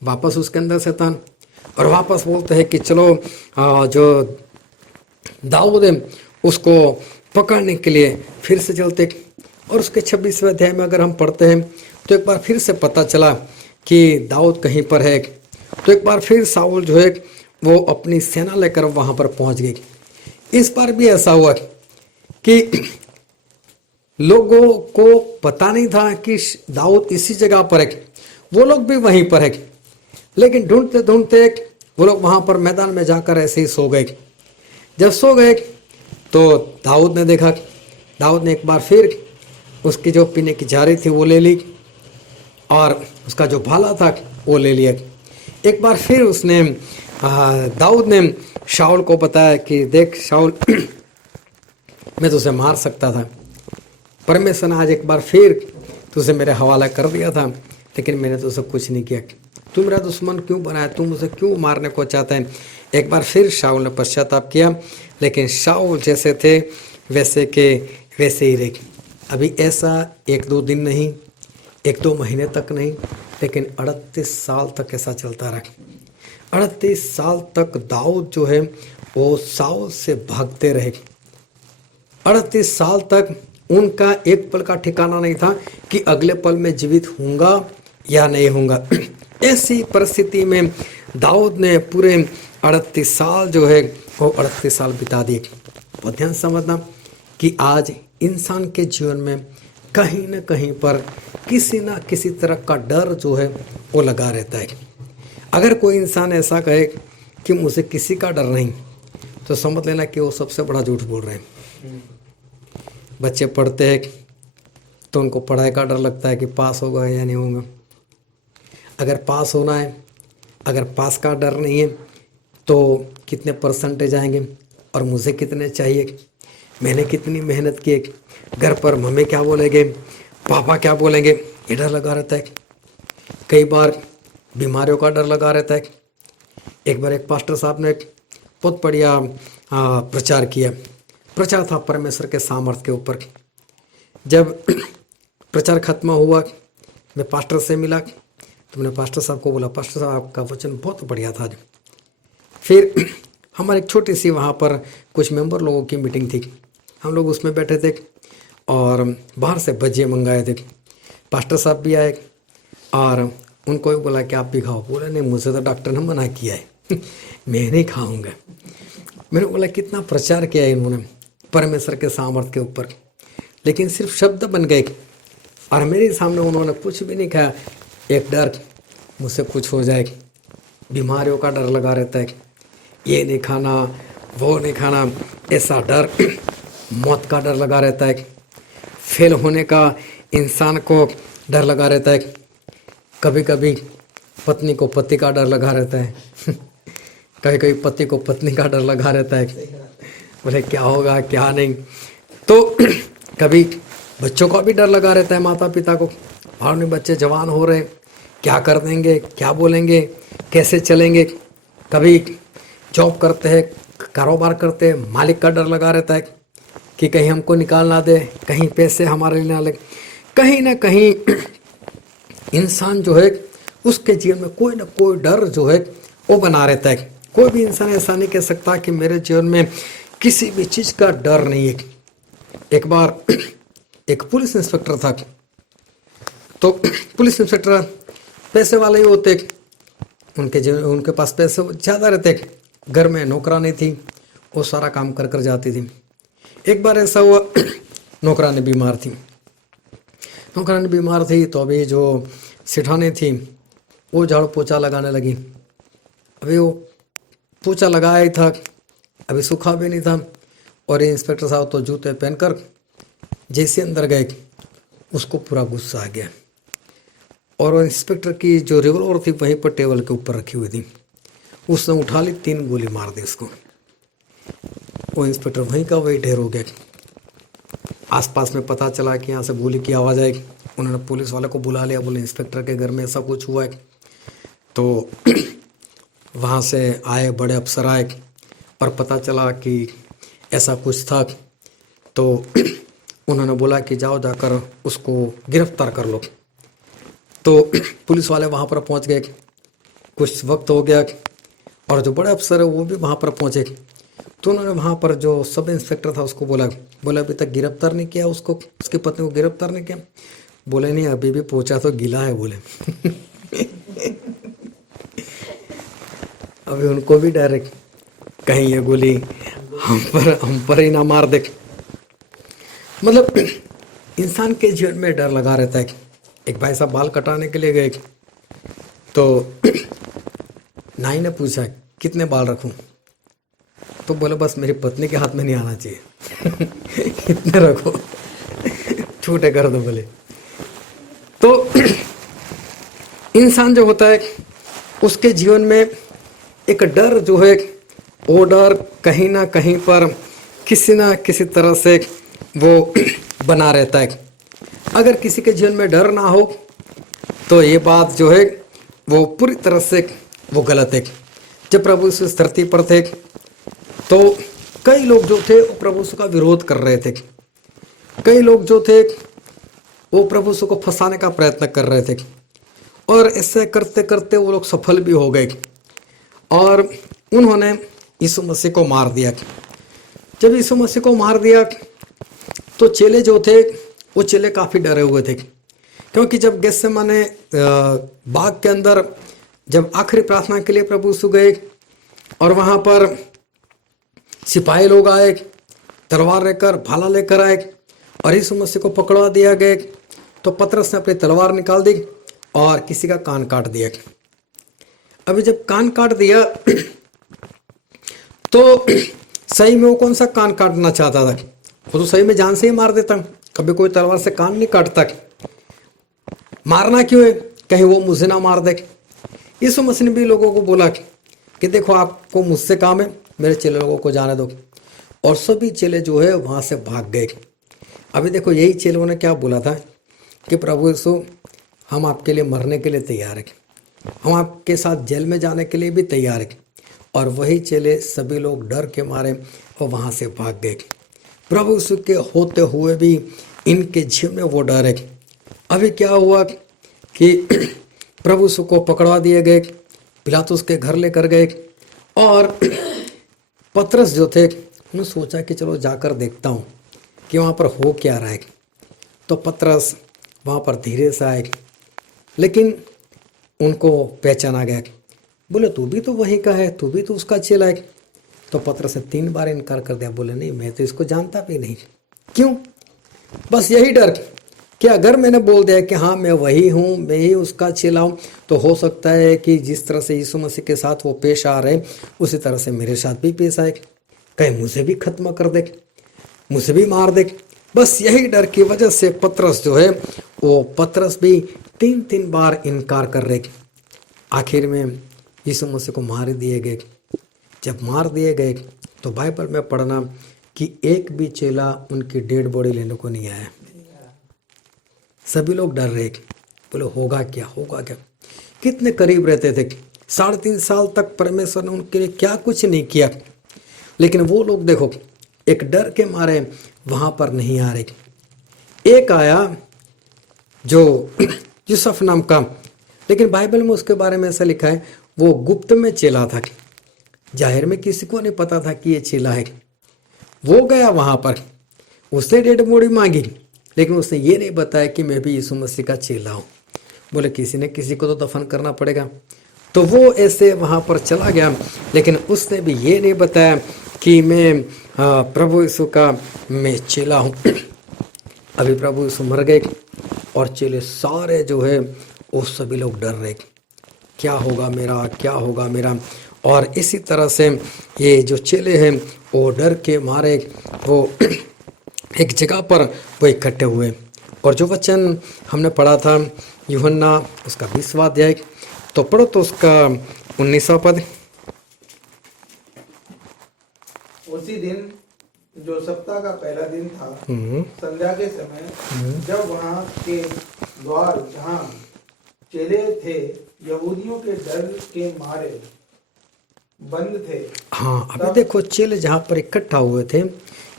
वापस उसके अंदर शैतान, और वापस बोलते हैं कि चलो जो दाऊद है उसको पकड़ने के लिए फिर से चलते। और उसके 26वें अध्याय में अगर हम पढ़ते हैं तो एक बार फिर से पता चला कि दाऊद कहीं पर है। तो एक बार फिर शाऊल जो है वो अपनी सेना लेकर वहां पर पहुंच गई। इस बार भी ऐसा हुआ कि लोगों को पता नहीं था कि दाऊद इसी जगह पर है, वो लोग भी वहीं पर है, लेकिन ढूंढते ढूंढते वो लोग वहां पर मैदान में जाकर ऐसे ही सो गए। जब सो गए तो दाऊद ने देखा, दाऊद ने एक बार फिर उसकी जो पीने की झारी थी वो ले ली और उसका जो भाला था वो ले लिया। एक बार फिर उसने दाऊद ने शाऊल को बताया कि देख शाऊल, मैं तुझे मार सकता था, परमेश्वर ने आज एक बार फिर तुझे मेरे हवाला कर दिया था, लेकिन मैंने तुझे कुछ नहीं किया। तू मेरा दुश्मन क्यों बनाया, तू मुझे क्यों मारने को चाहता है। एक बार फिर शाऊल ने पश्चाताप किया, लेकिन शाऊल जैसे थे वैसे के वैसे ही रहे। अभी ऐसा 1-2 दिन नहीं, 1-2 महीने तक नहीं, लेकिन 38 साल तक ऐसा चलता रहा। 38 साल तक दाऊद जो है वो शाऊल से भागते रहे। 38 साल तक उनका एक पल का ठिकाना नहीं था कि अगले पल में जीवित होऊंगा या नहीं होऊंगा। ऐसी परिस्थिति में दाऊद ने पूरे 38 साल जो है वो 38 साल बिता दिए। बहुत ध्यान समझना कि आज इंसान के जीवन में कहीं न कहीं पर किसी न किसी तरह का डर जो है वो लगा रहता है। अगर कोई इंसान ऐसा कहे कि मुझे किसी का डर नहीं, तो समझ लेना कि वो सबसे बड़ा झूठ बोल रहे हैं। बच्चे पढ़ते हैं तो उनको पढ़ाई का डर लगता है कि पास होगा या नहीं होगा। अगर पास होना है, अगर पास का डर नहीं है तो कितने परसेंटेज आएंगे और मुझे कितने चाहिए, मैंने कितनी मेहनत की, घर पर मम्मी क्या बोलेंगे, पापा क्या बोलेंगे, ये डर लगा रहता है। कई बार बीमारियों का डर लगा रहता है। एक बार एक पास्टर साहब ने एक बहुत बढ़िया प्रचार किया। प्रचार था परमेश्वर के सामर्थ्य के ऊपर। जब प्रचार खत्म हुआ, मैं पास्टर से मिला तो मैंने पास्टर साहब को बोला, पास्टर साहब आपका वचन बहुत बढ़िया था। फिर हमारे एक छोटी सी वहाँ पर कुछ मेंबर लोगों की मीटिंग थी, हम लोग उसमें बैठे थे और बाहर से भजिए मंगाए थे। पास्टर साहब भी आए और उनको भी बोला कि आप भी खाओ। बोला नहीं, मुझे तो डॉक्टर ने मना किया है मैं नहीं खाऊंगा। मैंने बोला कितना प्रचार किया है इन्होंने परमेश्वर के सामर्थ्य के ऊपर, लेकिन सिर्फ शब्द बन गए और मेरे सामने उन्होंने कुछ भी नहीं खाया। एक डर, मुझसे कुछ हो जाए, बीमारियों का डर लगा रहता है, ये नहीं खाना वो नहीं खाना, ऐसा डर, मौत का डर लगा रहता है, फेल होने का इंसान को डर लगा रहता है। कभी कभी पत्नी को पति का डर लगा रहता है कभी कभी पति को पत्नी का डर लगा रहता है, बोले क्या होगा क्या नहीं। तो कभी बच्चों का भी डर लगा रहता है, माता पिता को, और नहीं बच्चे जवान हो रहे, क्या कर देंगे, क्या बोलेंगे, कैसे चलेंगे। कभी जॉब करते हैं, कारोबार करते हैं, मालिक का डर लगा रहता है कि कहीं हमको निकाल ना दे, कहीं पैसे हमारे लिए ना लगे। कहीं ना कहीं इंसान जो है उसके जीवन में कोई ना कोई डर जो है वो बना रहता है। कोई भी इंसान ऐसा नहीं कह सकता कि मेरे जीवन में किसी भी चीज़ का डर नहीं है। एक बार एक पुलिस इंस्पेक्टर था, तो पुलिस इंस्पेक्टर पैसे वाले ही होते, उनके पास पैसे ज़्यादा रहते, घर में नौकरानी थी, वो सारा काम कर कर जाती थी। एक बार ऐसा हुआ नौकरानी बीमार थी। नौकरानी बीमार थी तो अभी जो सिठानी थी वो झाड़ू पोछा लगाने लगी। अभी वो पोछा लगाया ही था, अभी सूखा भी नहीं था, और ये इंस्पेक्टर साहब तो जूते पहनकर जैसे अंदर गए उसको पूरा गुस्सा आ गया, और वो इंस्पेक्टर की जो रिवॉल्वर थी वहीं पर टेबल के ऊपर रखी हुई थी, उसने उठा ली, 3 गोली मार दी उसको। वो इंस्पेक्टर वहीं का वही ढेर हो गया। आसपास में पता चला कि यहाँ से गोली की आवाज़ आई, उन्होंने पुलिस वाले को बुला लिया, बोले इंस्पेक्टर के घर में ऐसा कुछ हुआ है। तो वहाँ से आए, बड़े अफसर आए और पता चला कि ऐसा कुछ था। तो उन्होंने बोला कि जाओ जाकर उसको गिरफ्तार कर लो। तो पुलिस वाले वहाँ पर पहुँच गए, कुछ वक्त हो गया और जो बड़े अफसर है वो भी वहाँ पर पहुँचे। तो उन्होंने वहाँ पर जो सब इंस्पेक्टर था उसको बोला अभी तक गिरफ्तार नहीं किया उसको, उसकी पत्नी को गिरफ्तार नहीं किया। बोले नहीं, अभी भी पहुँचा तो गीला है बोले अभी उनको भी डर है कहीं ये गोली हम पर ही ना मार दे। मतलब इंसान के जीवन में डर लगा रहता है। एक भाई साहब बाल कटाने के लिए गए तो नाई ने पूछा कितने बाल रखूं, तो बोले बस मेरी पत्नी के हाथ में नहीं आना चाहिए इतने रखो, छोटे कर दो बोले। तो इंसान जो होता है उसके जीवन में एक डर जो है, वो डर कहीं ना कहीं पर किसी ना किसी तरह से वो बना रहता है। अगर किसी के जीवन में डर ना हो तो ये बात जो है वो पूरी तरह से वो गलत है। जब प्रभु यीशु इस धरती पर थे तो कई लोग जो थे वो प्रभु यीशु का विरोध कर रहे थे। कई लोग जो थे वो प्रभु यीशु को फंसाने का प्रयत्न कर रहे थे, और ऐसे करते करते वो लोग सफल भी हो गए और उन्होंने यीशु मसीह को मार दिया। जब यीशु मसीह को मार दिया तो चेले जो थे वो चेले काफ़ी डरे हुए थे, क्योंकि जब गेत्सेमने बाग के अंदर जब आखिरी प्रार्थना के लिए प्रभु यीशु गए और वहाँ पर सिपाही लोग आए, तलवार लेकर भाला लेकर आए और यीशु मसीह को पकड़वा दिया गया, तो पतरस ने अपनी तलवार निकाल दी और किसी का कान काट दिया। अभी जब कान काट दिया तो सही में वो कौन सा कान काटना चाहता था? वो तो सही में जान से ही मार देता। कभी कोई तलवार से कान नहीं काटता। मारना क्यों है? कहीं वो मुझे ना मार दे। यीशु मसीह ने भी लोगों को बोला कि देखो आपको मुझसे काम है, मेरे चेले लोगों को जाने दो। और सभी चेले जो है वहाँ से भाग गए। अभी देखो यही चेलों ने क्या बोला था कि प्रभु यीशु हम आपके लिए मरने के लिए तैयार है, हम आपके साथ जेल में जाने के लिए भी तैयार है। और वही चेले सभी लोग डर के मारे और वहाँ से भाग गए। प्रभु यीशु के होते हुए भी इनके जीवन में वो डर है। अभी क्या हुआ कि प्रभु यीशु को पकड़वा दिए गए, पिलातुस के घर लेकर गए और पतरस जो थे उन्होंने सोचा कि चलो जाकर देखता हूँ कि वहाँ पर हो क्या रहा है। तो पतरस वहाँ पर धीरे से आए, लेकिन उनको पहचाना गया। बोले तू भी तो वहीं का है, तू भी तो उसका चेला है। तो पतरस ने 3 बार इनकार कर दिया। बोले नहीं, मैं तो इसको जानता भी नहीं। क्यों? बस यही डर कि अगर मैंने बोल दिया कि हाँ मैं वही हूँ, मैं ही उसका चेला हूँ, तो हो सकता है कि जिस तरह से यीशु मसीह के साथ वो पेश आ रहे उसी तरह से मेरे साथ भी पेश आए, कहीं मुझे भी खत्म कर दे, मुझे भी मार दे। बस यही डर की वजह से पतरस जो है वो पतरस भी 3 बार इनकार कर रहे। आखिर में यीशु मसीह को मार दिए गए। जब मार दिए गए तो बाइबल में पढ़ना कि एक भी चेला उनकी डेड बॉडी लेने को नहीं आया। सभी लोग डर रहे, बोले होगा क्या, होगा क्या। कितने करीब रहते थे, 3.5 साल तक परमेश्वर ने उनके लिए क्या कुछ नहीं किया, लेकिन वो लोग देखो एक डर के मारे वहाँ पर नहीं आ रहे। एक आया जो यूसुफ नाम का, लेकिन बाइबल में उसके बारे में ऐसा लिखा है वो गुप्त में चेला था, जाहिर में किसी को नहीं पता था कि ये चेला है। वो गया वहाँ पर, उसने डेड बॉडी मांगी, लेकिन उसने ये नहीं बताया कि मैं भी यीशु मसीह का चेला हूँ। बोले किसी ने किसी को तो दफन करना पड़ेगा, तो वो ऐसे वहाँ पर चला गया, लेकिन उसने भी ये नहीं बताया कि मैं प्रभु यीशु का मैं चेला हूँ। अभी प्रभु यीशु मर गए और चेले सारे जो है वो सभी लोग डर रहे, क्या होगा मेरा, क्या होगा मेरा। और इसी तरह से ये जो चेले हैं वो डर के मारे वो एक जगह पर वो इकट्ठे हुए। और जो वचन हमने पढ़ा था यूहन्ना उसका 20वां अध्याय, तो पढ़ो तो उसका 19वां पद। उसी दिन जो सप्ताह का पहला दिन था, संध्या के समय, जब वहाँ के द्वार जहाँ चेले थे यहूदियों के डर के मारे बंद थे। हाँ, अभी देखो चेले जहाँ पर इकट्ठा हुए थे,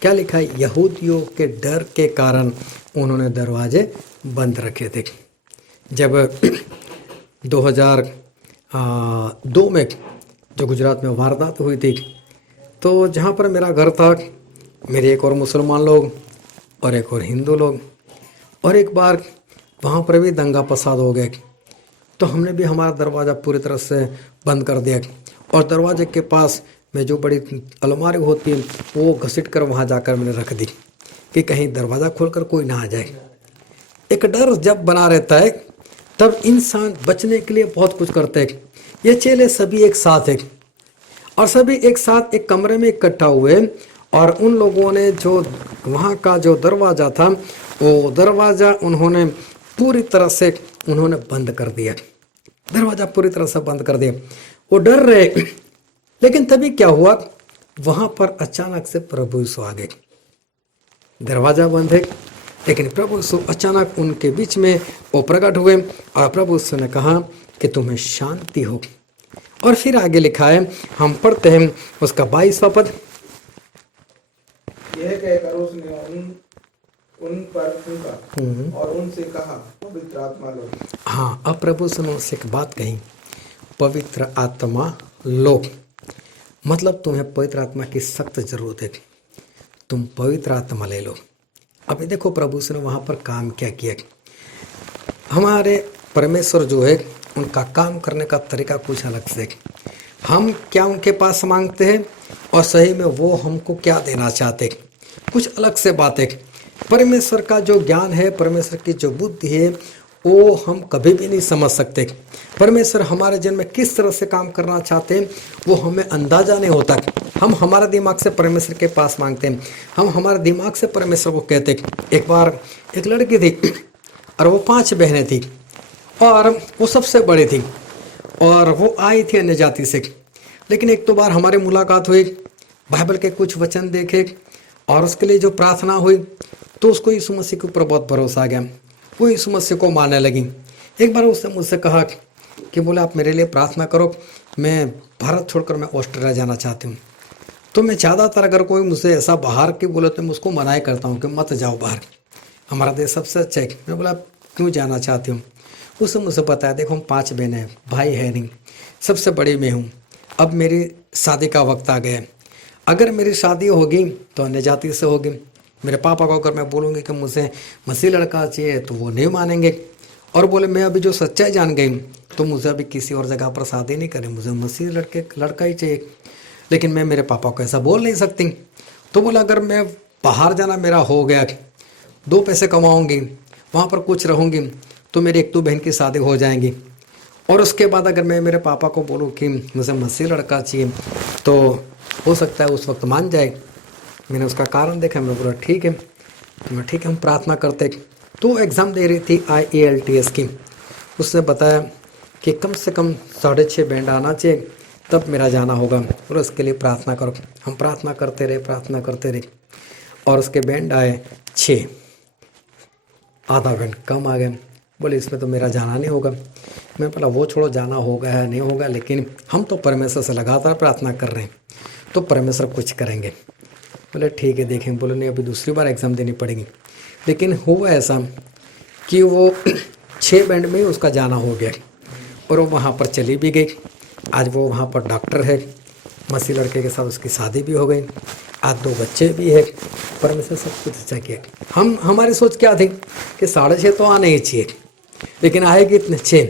क्या लिखा है? यहूदियों के डर के कारण उन्होंने दरवाजे बंद रखे थे। जब 2002 में जो गुजरात में वारदात हुई थी, तो जहाँ पर मेरा घर था, मेरे एक और मुसलमान लोग और एक और हिंदू लोग, और एक बार वहाँ पर भी दंगा फसाद हो गया, तो हमने भी हमारा दरवाज़ा पूरी तरह से बंद कर दिया और दरवाजे के पास में जो बड़ी अलमारी होती है वो घसीट कर वहाँ जाकर मैंने रख दी कि कहीं दरवाज़ा खोलकर कोई ना आ जाए। एक डर जब बना रहता है तब इंसान बचने के लिए बहुत कुछ करते हैं। ये चेले सभी एक साथ हैं और सभी एक साथ एक कमरे में इकट्ठा हुए और उन लोगों ने जो वहाँ का जो दरवाज़ा था वो दरवाज़ा उन्होंने पूरी तरह से उन्होंने बंद कर दिया। दरवाज़ा पूरी तरह से बंद कर दिया। वो डर रहे, लेकिन तभी क्या हुआ, वहाँ पर अचानक से प्रभु यीशु आ गए। दरवाज़ा बंद है लेकिन प्रभु यीशु अचानक उनके बीच में वो प्रकट हुए और प्रभु यीशु ने कहा कि तुम्हें शांति हो। और फिर आगे लिखा है, हम पढ़ते हैं उसका 22वां पद। यह कहकर उसने उन पर फूंका और उनसे कहा, पवित्र आत्मा लो। हाँ, अब प्रभु यीशु ने उनसे एक बात कही, पवित्र आत्मा लो। मतलब तुम्हें पवित्र आत्मा की सख्त जरूरत है, तुम पवित्र आत्मा ले लो। अभी देखो प्रभु यीशु ने वहाँ पर काम क्या किया। हमारे परमेश्वर जो है उनका काम करने का तरीका कुछ अलग से। हम क्या उनके पास मांगते हैं और सही में वो हमको क्या देना चाहते, कुछ अलग से बात है। परमेश्वर का जो ज्ञान है, परमेश्वर की जो बुद्धि है, वो हम कभी भी नहीं समझ सकते। परमेश्वर हमारे जीवन में किस तरह से काम करना चाहते हैं वो हमें अंदाजा नहीं होता। हम हमारा दिमाग से परमेश्वर के पास मांगते हैं, हम हमारे दिमाग से परमेश्वर को कहते हैं। एक बार एक लड़की थी और वो 5 बहनें थी और वो सबसे बड़ी थी और वो आई थी अन्य जाति से। लेकिन एक 2 बार हमारी मुलाकात हुई, बाइबल के कुछ वचन देखे और उसके लिए जो प्रार्थना हुई तो उसको यीशु मसीह के ऊपर बहुत भरोसा आ गया। वो यीशु मसीह को मानने लगी। एक बार उसने मुझसे कहा कि बोले आप मेरे लिए प्रार्थना करो, मैं भारत छोड़कर मैं ऑस्ट्रेलिया जाना चाहती हूँ। तो मैं ज़्यादातर अगर कोई मुझसे ऐसा बाहर की बोले तो मैं उसको मनाही करता हूँ कि मत जाओ बाहर, हमारा देश सबसे अच्छा है। मैं बोला क्यों जाना चाहती हूँ? उसने मुझसे बताया, देखो हम 5 बहनें हैं, भाई है नहीं, सबसे बड़ी मैं हूँ। अब मेरी शादी का वक्त आ गया। अगर मेरी शादी होगी तो अन्य जाति से होगी। मेरे पापा को अगर मैं बोलूँगी कि मुझे मसीह लड़का चाहिए तो वो नहीं मानेंगे और बोले मैं अभी जो सच्चाई जान गई तो मुझे अभी किसी और जगह पर शादी नहीं करें, मुझे मसीह लड़का ही चाहिए। लेकिन मैं मेरे पापा को ऐसा बोल नहीं सकती। तो बोला अगर मैं बाहर जाना मेरा हो गया, 2 पैसे कमाऊँगी, वहाँ पर कुछ रहूँगी तो मेरी 1-2 बहन की शादी हो जाएंगी और उसके बाद अगर मैं मेरे पापा को बोलूँ कि मुझे मसीह लड़का चाहिए तो हो सकता है उस वक्त मान जाए। मैंने उसका कारण देखा, मैं बोला ठीक है। तो मैं ठीक है, हम प्रार्थना करते। तो एग्ज़ाम दे रही थी IELTS की। उसने बताया कि कम से कम 6.5 बैंड आना चाहिए तब मेरा जाना होगा और उसके लिए प्रार्थना करो। हम प्रार्थना करते रहे और उसके बैंड आए 6, आधा बैंड कम आ गए। बोले इसमें तो मेरा जाना नहीं होगा। मैं बोला वो छोड़ो, जाना होगा है नहीं होगा, लेकिन हम तो परमेश्वर से लगातार प्रार्थना कर रहे हैं तो परमेश्वर कुछ करेंगे। बोले ठीक है देखें। बोले नहीं, अभी दूसरी बार एग्ज़ाम देनी पड़ेगी। लेकिन हुआ ऐसा कि वो 6 बैंड में ही उसका जाना हो गया और वो वहाँ पर चली भी गई। आज वो वहाँ पर डॉक्टर है, मसीह लड़के के साथ उसकी शादी भी हो गई, आज 2 बच्चे भी है। परमेश्वर सब कुछ अच्छा किया। हमारी सोच क्या थी कि 6.5 तो आने ही चाहिए, लेकिन आएगी इतने 6।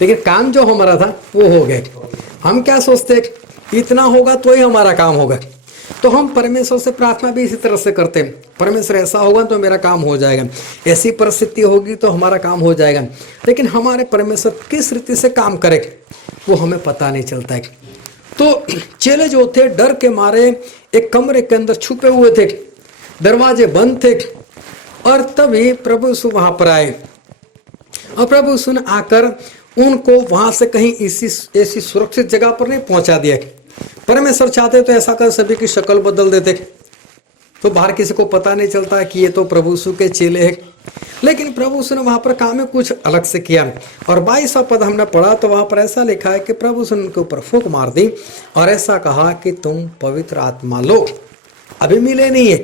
लेकिन काम जो हमारा था वो हो गए। हम क्या सोचते इतना होगा तो ही हमारा काम होगा। तो हम परमेश्वर से प्रार्थना भी इसी तरह से करते हैं, परमेश्वर ऐसा होगा तो मेरा काम हो जाएगा, ऐसी परिस्थिति होगी तो हमारा काम हो जाएगा। लेकिन हमारे परमेश्वर किस रीति से काम करे वो हमें पता नहीं चलता है। तो चेले जो थे डर के मारे एक कमरे के अंदर छुपे हुए थे, दरवाजे बंद थे और तभी प्रभु यीशु वहां पर आए और प्रभु यीशु ने आकर उनको वहां से कहीं ऐसी सुरक्षित जगह पर नहीं पहुंचा दिया। परमेश्वर चाहते तो ऐसा कर सभी की शक्ल बदल देते तो बाहर किसी को पता नहीं चलता कि ये तो प्रभु यीशु के चेले हैं। लेकिन प्रभु यीशु ने वहां पर काम में कुछ अलग से किया और 22वां पद हमने पढ़ा तो वहां पर ऐसा लिखा है कि प्रभु यीशु ने उनके ऊपर फूंक मार दी और ऐसा कहा कि तुम पवित्र आत्मा लो। अभी मिले नहीं है,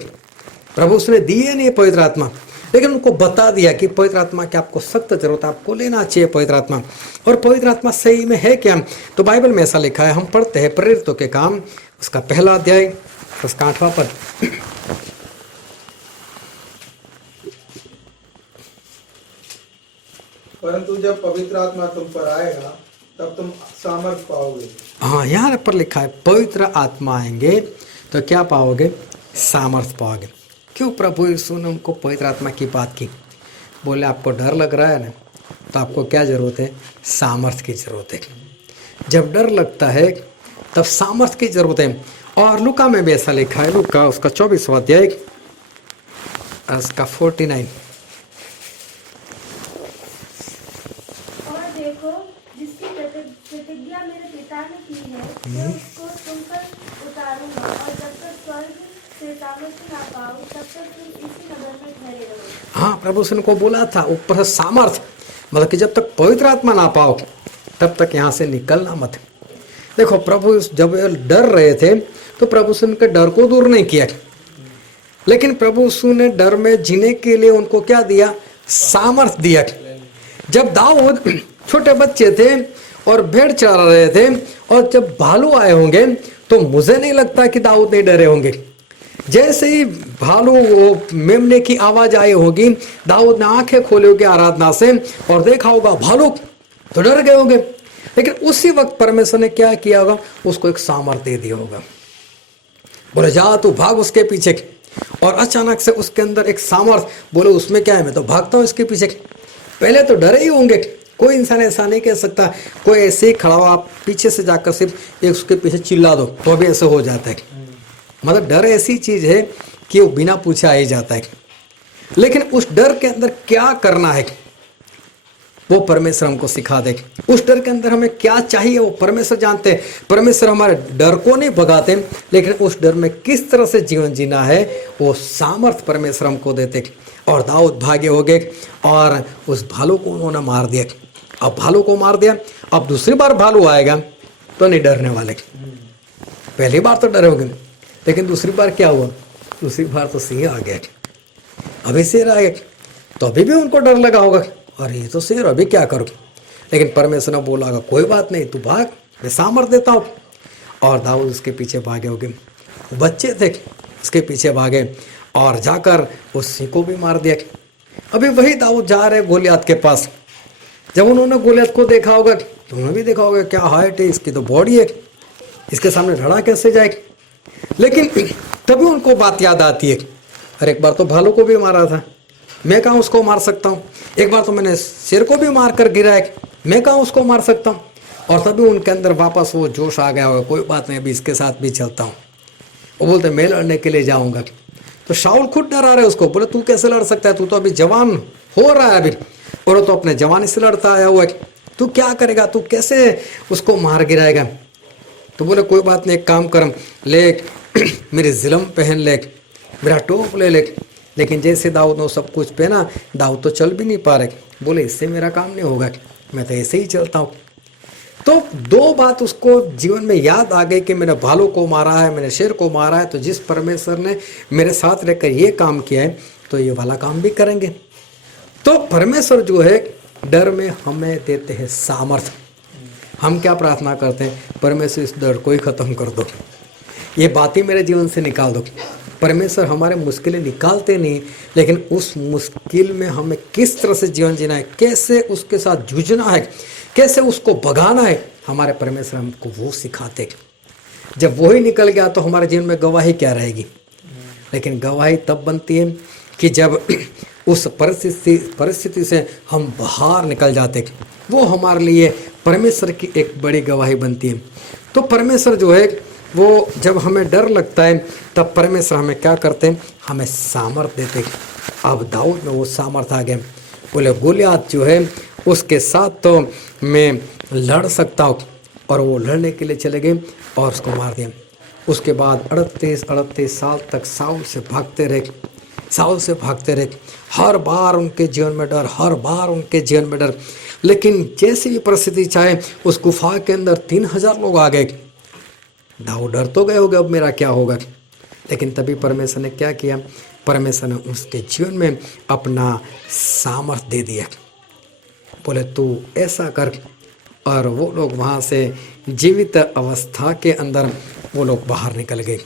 प्रभु यीशु ने दिए नहीं पवित्र आत्मा, लेकिन उनको बता दिया कि पवित्र आत्मा की आपको सख्त जरूरत है, आपको लेना चाहिए पवित्र आत्मा। और पवित्र आत्मा सही में है क्या? तो बाइबल में ऐसा लिखा है, हम पढ़ते हैं प्रेरितों के काम उसका 1 अध्याय उसका 8वां पद। परंतु जब पवित्र आत्मा तुम पर आएगा तब तुम सामर्थ पाओगे। हाँ, यहाँ पर लिखा है पवित्र आत्मा आएंगे तो क्या पाओगे? सामर्थ पाओगे। क्यों प्रभु यीशु ने उनको पवित्र आत्मा की बात की? बोले आपको डर लग रहा है ना, तो आपको क्या जरूरत है? सामर्थ की जरूरत है। जब डर लगता है तब सामर्थ की जरूरत है। और लूका में भी ऐसा लिखा है, लूका उसका 24वां अध्याय उसका 49। और देखो, जिसकी प्रतिज्ञा मेरे पिता ने की है, मैं उसको सुनकर उतारूंगा, और जब तक स्वर्ग से सामर्थ्य ना पाऊं, तब तक तुम इसी नगर में ठहरे रहो। हाँ, प्रभु से उनको बोला था ऊपर से सामर्थ, मतलब कि जब तक पवित्र आत्मा ना पाओ तब तक यहाँ से निकलना मत। देखो, प्रभु जब डर रहे थे तो प्रभु से उनके डर को दूर नहीं किया, लेकिन प्रभु यीशु ने डर में जीने के लिए उनको क्या दिया? सामर्थ दिया। जब दाऊद छोटे बच्चे थे और भेड़ चरा रहे थे, और जब भालू आए होंगे तो मुझे नहीं लगता कि दाऊद नहीं डरे होंगे। जैसे ही भालू मेमने की आवाज आई होगी, दाऊद ने आंखें खोली होगी आराधना से और देखा होगा भालू, तो डर गए होंगे। लेकिन उसी वक्त परमेश्वर ने क्या किया होगा? उसको एक सामर्थ दे दिया होगा। बोले जा तू भाग उसके पीछे, और अचानक से उसके अंदर एक सामर्थ, बोले उसमें क्या है, मैं तो भागता हूँ इसके पीछे। पहले तो डरे ही होंगे, कोई इंसान ऐसा नहीं कह सकता। कोई ऐसे ही खड़ा हो, आप पीछे से जाकर सिर्फ एक उसके पीछे चिल्ला दो तो भी ऐसे हो जाता है। मतलब डर ऐसी चीज है कि वो बिना पूछे आ ही जाता है। लेकिन उस डर के अंदर क्या करना है वो परमेश्वर हमको सिखा दे। उस डर के अंदर हमें क्या चाहिए वो परमेश्वर जानते हैं। परमेश्वर हमारे डर को नहीं भगाते, लेकिन उस डर में किस तरह से जीवन जीना है वो सामर्थ परमेश्वर हमको देते। और दाऊद भागे हो गए और उस भालू को उन्होंने मार दिया। अब भालू को मार दिया, अब दूसरी बार भालू आएगा तो नहीं डरने वाले। पहली बार तो डरे होंगे, लेकिन दूसरी बार क्या हुआ? दूसरी बार तो सिंह आ गया, अभी शेर आ गया, तो अभी भी उनको डर लगा होगा, अरे ये तो शेर, अभी क्या करूँ? लेकिन परमेश्वर ने बोला होगा कोई बात नहीं, तू भाग, मैं सामर्थ देता हूँ। और दाऊद उसके पीछे भागे होंगे, बच्चे थे उसके पीछे भागे और जाकर उस सिंह को भी मार दिया। अभी वही दाऊद जा रहे गोलियत के पास। जब उन्होंने गोलियत को देखा होगा तो उन्होंने भी देखा होगा क्या हाइट है इसकी, तो बॉडी है, इसके सामने लड़ा कैसे जाए। लेकिन तभी उनको बात याद आती है, अरे एक बार तो भालू को भी मारा था, मैं कहाँ उसको मार सकता हूँ। एक बार तो मैंने शेर को भी मार कर गिराया, मैं कहाँ उसको मार सकता हूँ। और तभी उनके अंदर वापस वो जोश आ गया होगा, कोई बात नहीं, अभी इसके साथ भी चलता हूँ। वो बोलते मैं लड़ने के लिए जाऊँगा। तो शाऊल खुद डरा रहे उसको, बोले तू कैसे लड़ सकता है, तू तो अभी जवान हो रहा है अभी, और वो तो अपने जवानी से लड़ता आया हुआ है, तू क्या करेगा, तू कैसे उसको मार गिराएगा। तो बोले कोई बात नहीं, एक काम कर, ले मेरे जिलम पहन ले, मेरा टोप ले ले। लेकिन जैसे दाऊद ने सब कुछ पहना, दाऊद तो चल भी नहीं पा रहे। बोले इससे मेरा काम नहीं होगा, मैं तो ऐसे ही चलता हूँ। तो दो बात उसको जीवन में याद आ गई कि मैंने भालू को मारा है, मैंने शेर को मारा है, तो जिस परमेश्वर ने मेरे साथ रहकर ये काम किया है तो ये वाला काम भी करेंगे। तो परमेश्वर जो है डर में हमें देते हैं सामर्थ। हम क्या प्रार्थना करते हैं, परमेश्वर इस डर को ही खत्म कर दो, ये बात ही मेरे जीवन से निकाल दो। परमेश्वर हमारे मुश्किलें निकालते नहीं, लेकिन उस मुश्किल में हमें किस तरह से जीवन जीना है, कैसे उसके साथ जूझना है, कैसे उसको भगाना है, हमारे परमेश्वर हमको वो सिखाते। जब वो ही निकल गया तो हमारे जीवन में गवाही क्या रहेगी। लेकिन गवाही तब बनती है कि जब उस परिस्थिति से हम बाहर निकल जाते, वो हमारे लिए परमेश्वर की एक बड़ी गवाही बनती है। तो परमेश्वर जो है वो जब हमें डर लगता है तब परमेश्वर हमें क्या करते हैं, हमें सामर्थ देते। अब दाऊद में वो सामर्थ आ गया, बोले गोलियत जो है उसके साथ तो मैं लड़ सकता हूँ, और वो लड़ने के लिए चले गए और उसको मार दिया। उसके बाद 38 साल तक साउल से भागते रहे। हर बार उनके जीवन में डर, हर बार उनके जीवन में डर। लेकिन जैसी भी परिस्थिति चाहे, उस गुफा के अंदर 3000 लोग आ गए। दाऊद डर तो गए होगे अब मेरा क्या होगा। लेकिन तभी परमेश्वर ने क्या किया, परमेश्वर ने उसके जीवन में अपना सामर्थ दे दिया। बोले तू ऐसा कर, और वो लोग वहाँ से जीवित अवस्था के अंदर वो लोग बाहर निकल गए।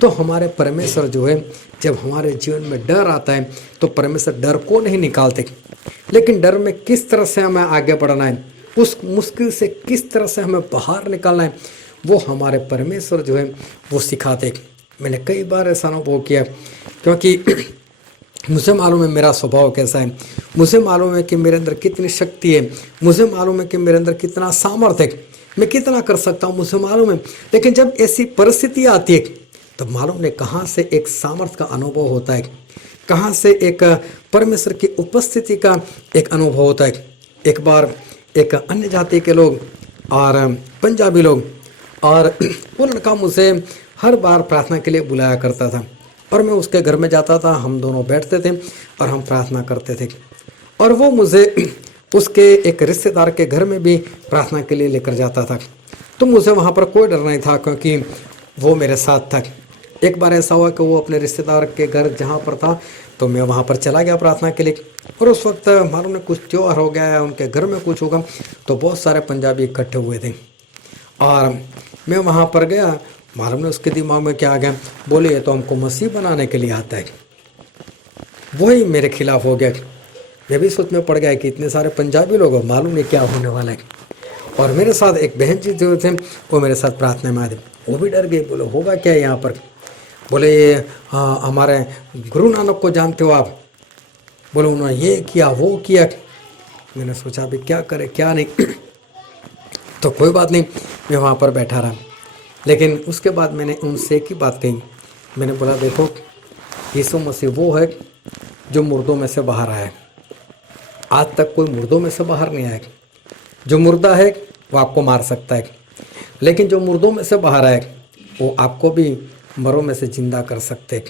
तो हमारे परमेश्वर जो है जब हमारे जीवन में डर आता है तो परमेश्वर डर को नहीं निकालते, लेकिन डर में किस तरह से हमें आगे बढ़ना है उस मुश्किल से किस तरह से हमें बाहर निकालना है, वो हमारे परमेश्वर जो है वो सिखाते। मैंने कई बार ऐसा अनुभव किया, क्योंकि मुझे मालूम है मेरा स्वभाव कैसा है, मुझे मालूम है कि मेरे अंदर कितनी शक्ति है, मुझे मालूम है कि मेरे अंदर कितना सामर्थ्य है, मैं कितना कर सकता हूँ, मुझे मालूम है। लेकिन जब ऐसी परिस्थिति आती है तब मालूम नहीं कहाँ से एक सामर्थ्य का अनुभव होता है, कहाँ से एक परमेश्वर की उपस्थिति का एक अनुभव होता है। एक बार एक अन्य जाति के लोग और पंजाबी लोग, और वो लड़का मुझे हर बार प्रार्थना के लिए बुलाया करता था, और मैं उसके घर में जाता था, हम दोनों बैठते थे और हम प्रार्थना करते थे। और वो मुझे उसके एक रिश्तेदार के घर में भी प्रार्थना के लिए लेकर जाता था। तो मुझे वहाँ पर कोई डर नहीं था, क्योंकि वो मेरे साथ था। एक बार ऐसा हुआ कि वो अपने रिश्तेदार के घर जहाँ पर था, तो मैं वहाँ पर चला गया प्रार्थना के लिए। और उस वक्त मालूम नहीं कुछ त्योहार हो गया या उनके घर में कुछ होगा, तो बहुत सारे पंजाबी इकट्ठे हुए थे। और मैं वहाँ पर गया, मालूम नहीं उसके दिमाग में क्या आ गया, बोले ये तो हमको मसीह बनाने के लिए आता है। वही मेरे खिलाफ हो गया। मैं भी सोच में पड़ गया कि इतने सारे पंजाबी लोग, मालूम नहीं क्या होने वाला है। और मेरे साथ एक बहन जी जो थे वो मेरे साथ प्रार्थना में आए थे, वो भी डर गए, बोले होगा क्या यहाँ पर। बोले हाँ हमारे गुरु नानक को जानते हो आप, बोले उन्होंने ये किया वो किया। मैंने सोचा अभी क्या करे क्या नहीं तो कोई बात नहीं, मैं वहाँ पर बैठा रहा। लेकिन उसके बाद मैंने उनसे एक ही बात कही, मैंने बोला देखो यीशु मसीह वो है जो मुर्दों में से बाहर आया है। आज तक कोई मुर्दों में से बाहर नहीं आया। जो मुर्दा है वो आपको मार सकता है, लेकिन जो मुर्दों में से बाहर आए वो आपको भी मरों में से जिंदा कर सकते,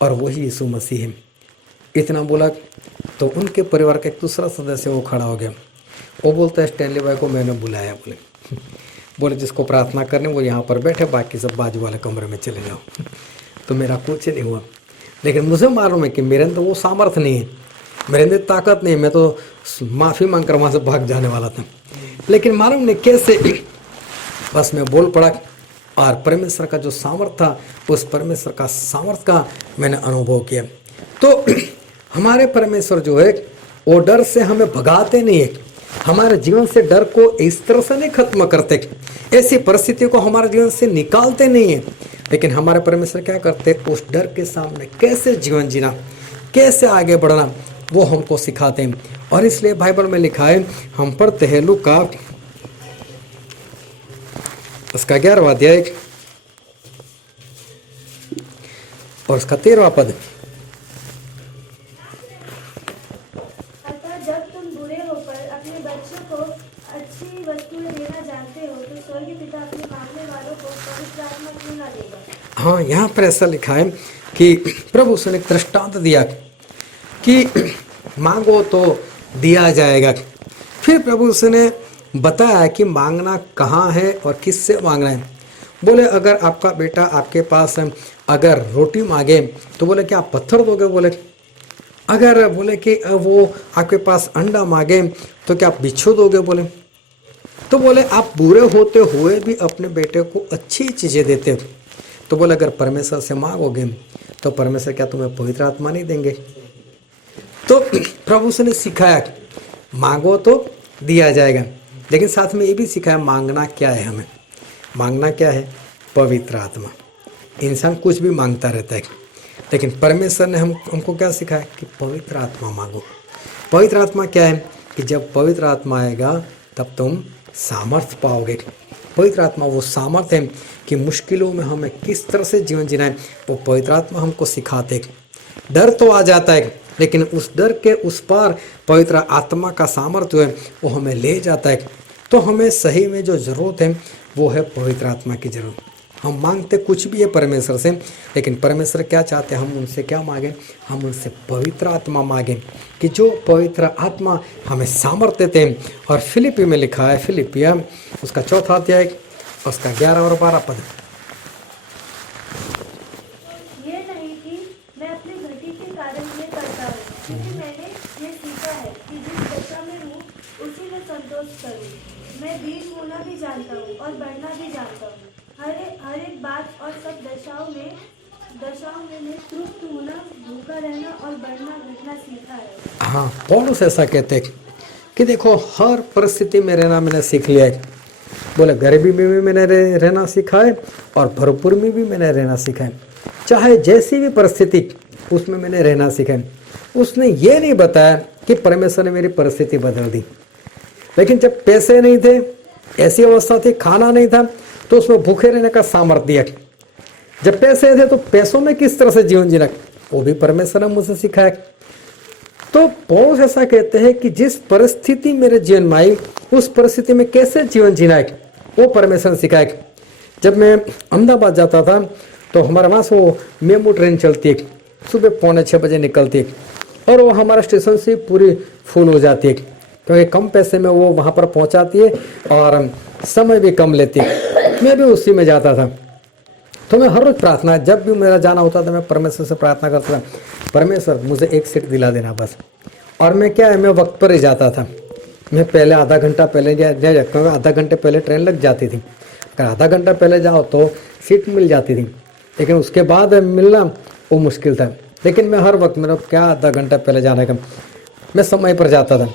और वही यीशु मसीह है। इतना बोला तो उनके परिवार का एक दूसरा सदस्य वो खड़ा हो गया। वो बोलता है स्टैनली भाई को मैंने बुलाया। बोले जिसको प्रार्थना करने वो यहाँ पर बैठे, बाकी सब बाजू वाले कमरे में चले जाओ। तो मेरा कुछ नहीं हुआ, लेकिन मुझे मालूम है कि मेरे अंदर वो सामर्थ्य नहीं है, मेरे अंदर ताकत नहीं है। मैं तो माफ़ी मांग कर वहाँ से भाग जाने वाला था, लेकिन मालूम नहीं कैसे बस मैं बोल पड़ा, और परमेश्वर का जो सामर्थ्य था उस परमेश्वर का सामर्थ्य का मैंने अनुभव किया। तो हमारे परमेश्वर जो है वो डर से हमें भगाते नहीं है, हमारे जीवन से डर को इस तरह से नहीं खत्म करते, ऐसी परिस्थिति को हमारे जीवन से निकालते नहीं है। लेकिन हमारे परमेश्वर क्या करते, उस डर के सामने कैसे जीवन जीना, कैसे आगे बढ़ना, वो हमको सिखाते हैं। और इसलिए बाइबल में लिखा है, हम पढ़ते हैं लूका उसका 11वां अध्याय और उसका 13वां पद। अतः जब तुम बुरे होकर अपने बच्चों को अच्छी वस्तुएं देना जानते हो, तो स्वर्गीय पिता अपने मांगने वालों को पवित्र आत्मा क्यों ना देगा। हाँ, यहाँ पर ऐसा लिखा है कि प्रभु उसने एक दृष्टांत दिया कि मांगो तो दिया जाएगा। फिर प्रभु उसने बताया कि मांगना कहाँ है और किससे मांगना है। बोले अगर आपका बेटा आपके पास अगर रोटी मांगे तो बोले क्या आप पत्थर दोगे, बोले अगर बोले कि वो आपके पास अंडा मांगे तो क्या आप बिच्छू दोगे, बोले तो बोले आप बुरे होते हुए भी अपने बेटे को अच्छी चीज़ें देते हो। तो बोले अगर परमेश्वर से मांगोगे तो परमेश्वर क्या तुम्हें पवित्र आत्मा नहीं देंगे। तो प्रभु से ने सिखाया मांगो तो दिया जाएगा, लेकिन साथ में ये भी सिखाया मांगना क्या है, हमें मांगना क्या है, पवित्र आत्मा। इंसान कुछ भी मांगता रहता है, लेकिन परमेश्वर ने हमको क्या सिखाया कि पवित्र आत्मा मांगो। पवित्र आत्मा क्या है कि जब पवित्र आत्मा आएगा तब तुम सामर्थ्य पाओगे। पवित्र आत्मा वो सामर्थ्य है कि मुश्किलों में हमें किस तरह से जीवन जीना है, वो पवित्र आत्मा हमको सिखाते। डर तो आ जाता है, लेकिन उस डर के उस पार पवित्र आत्मा का सामर्थ्य है वो हमें ले जाता है। तो हमें सही में जो ज़रूरत है वो है पवित्र आत्मा की ज़रूरत। हम मांगते कुछ भी है परमेश्वर से, लेकिन परमेश्वर क्या चाहते हैं, हम उनसे क्या मांगें, हम उनसे पवित्र आत्मा मांगें कि जो पवित्र आत्मा हमें सामर्थ्य देते हैं। और फिलिपी में लिखा है, फिलिपिया उसका 4वां अध्याय उसका 11 और 12 पद। ये नहीं कि मैं अपनी घटी के कारण ये करता हूँ, क्योंकि मैंने ये सीखा है कि जिस दशा में हूँ उसी में संतोष करूँ। मैं दीन होना भी जानता हूँ और बढ़ना भी जानता हूँ। हर एक बात और सब दशाओं में मैं तृप्त होना, भूखा रहना और बढ़ना घटना सीखा है। हाँ, पौलुस ऐसा कहते हैं कि देखो हर परिस्थिति में रहना मैंने सीख लिया है। बोले गरीबी में भी मैंने रहना सीखा है और भरपूर में भी मैंने रहना सीखा है। चाहे जैसी भी परिस्थिति उसमें मैंने रहना सीखा है। उसने ये नहीं बताया कि परमेश्वर ने मेरी परिस्थिति बदल दी। लेकिन जब पैसे नहीं थे, ऐसी अवस्था थी, खाना नहीं था, तो उसमें भूखे रहने का सामर्थ्य दिया। जब पैसे थे तो पैसों में किस तरह से जीवन जीना, वो भी परमेश्वर ने मुझसे सिखाया। तो पौलुस ऐसा कहते हैं कि जिस परिस्थिति मेरे जीवन में आई, उस परिस्थिति में कैसे जीवन जीना है वो परमेश्वर ने सिखाया। जब मैं अहमदाबाद जाता था तो हमारे वहाँ से वो मेमू ट्रेन चलती है, सुबह 5:45 बजे निकलती है और वो हमारा स्टेशन से पूरी फुल हो जाती है, क्योंकि कम पैसे में वो वहाँ पर पहुँचाती है और समय भी कम लेती है। मैं भी उसी में जाता था। तो मैं हर रोज प्रार्थना, जब भी मेरा जाना होता था मैं परमेश्वर से प्रार्थना करता था, परमेश्वर मुझे एक सीट दिला देना बस। और मैं क्या है, मैं वक्त पर ही जाता था। मैं पहले आधा घंटा पहले क्योंकि आधा घंटे पहले ट्रेन लग जाती थी। अगर आधा घंटा पहले जाओ तो सीट मिल जाती थी, लेकिन उसके बाद मिलना वो मुश्किल था। लेकिन मैं हर वक्त, मेरा क्या आधा घंटा पहले जाने का, मैं समय पर जाता था।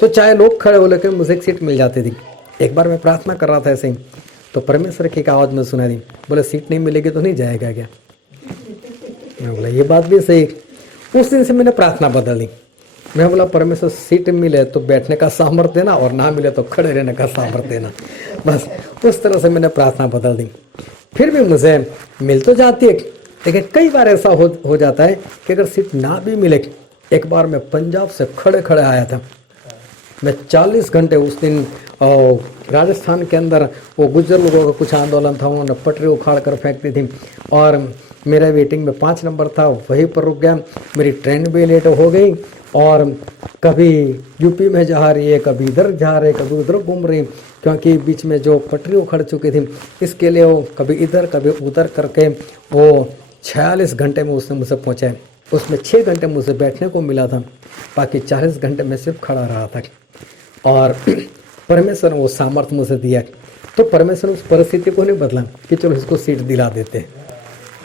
तो चाहे लोग खड़े हो, लेकिन मुझे एक सीट मिल जाती थी। एक बार मैं प्रार्थना कर रहा था ऐसे ही, तो परमेश्वर की एक आवाज़ में सुना दी, बोले सीट नहीं मिलेगी तो नहीं जाएगा क्या? मैं बोला ये बात भी सही। उस दिन से मैंने प्रार्थना बदल दी। मैं बोला परमेश्वर सीट मिले तो बैठने का सामर्थ्य देना और ना मिले तो खड़े रहने का सामर्थ्य देना। बस उस तरह से मैंने प्रार्थना बदल दी। फिर भी मुझे मिल तो जाती है, लेकिन कई बार ऐसा हो जाता है कि अगर सीट ना भी मिले। एक बार मैं पंजाब से खड़े खड़े आया था, मैं 40 घंटे उस दिन राजस्थान के अंदर वो गुज्जर लोगों का कुछ आंदोलन था, उन्होंने पटरी उखाड़ कर फेंक दी थी और मेरा वेटिंग में 5 नंबर था, वहीं पर रुक गया। मेरी ट्रेन भी लेट हो गई और कभी यूपी में जा रही है, कभी इधर जा रहे, कभी उधर घूम रही, क्योंकि बीच में जो पटरी उखड़ चुकी थी, इसके लिए वो कभी इधर कभी उधर करके वो 46 घंटे में उसने मुझसे पहुँचाए। उसमें 6 घंटे मुझे बैठने को मिला था, बाकी 40 घंटे में सिर्फ खड़ा रहा था। और परमेश्वर ने वो सामर्थ्य मुझे दिया। तो परमेश्वर ने उस परिस्थिति को नहीं बदला कि चलो इसको सीट दिला देते हैं,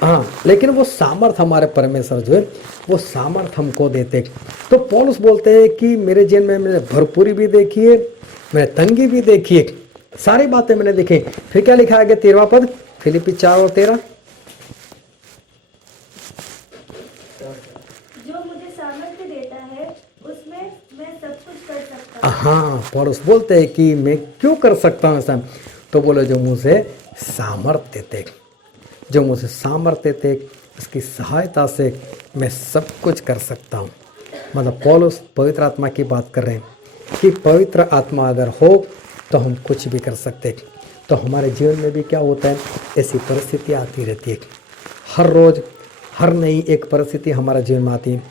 हाँ, लेकिन वो सामर्थ्य हमारे परमेश्वर जो है वो सामर्थ्य हमको देते। तो पौलुस बोलते हैं कि मेरे जीवन में मैंने भरपूरी भी देखी है, मैंने तंगी भी देखी है, सारी बातें मैंने देखी। फिर क्या लिखा है 13वां पद, फिलिप्पी 4:13, हाँ, पौलुस बोलते हैं कि मैं क्यों कर सकता हूँ ऐसा, तो बोले जो मुझे सामर्थ्य देते, जो मुझे सामर्थ्य देते, इसकी सहायता से मैं सब कुछ कर सकता हूँ। मतलब पौलुस पवित्र आत्मा की बात कर रहे हैं कि पवित्र आत्मा अगर हो तो हम कुछ भी कर सकते। तो हमारे जीवन में भी क्या होता है, ऐसी परिस्थिति आती रहती है। हर रोज़ हर नई एक परिस्थिति हमारे जीवन में आती है,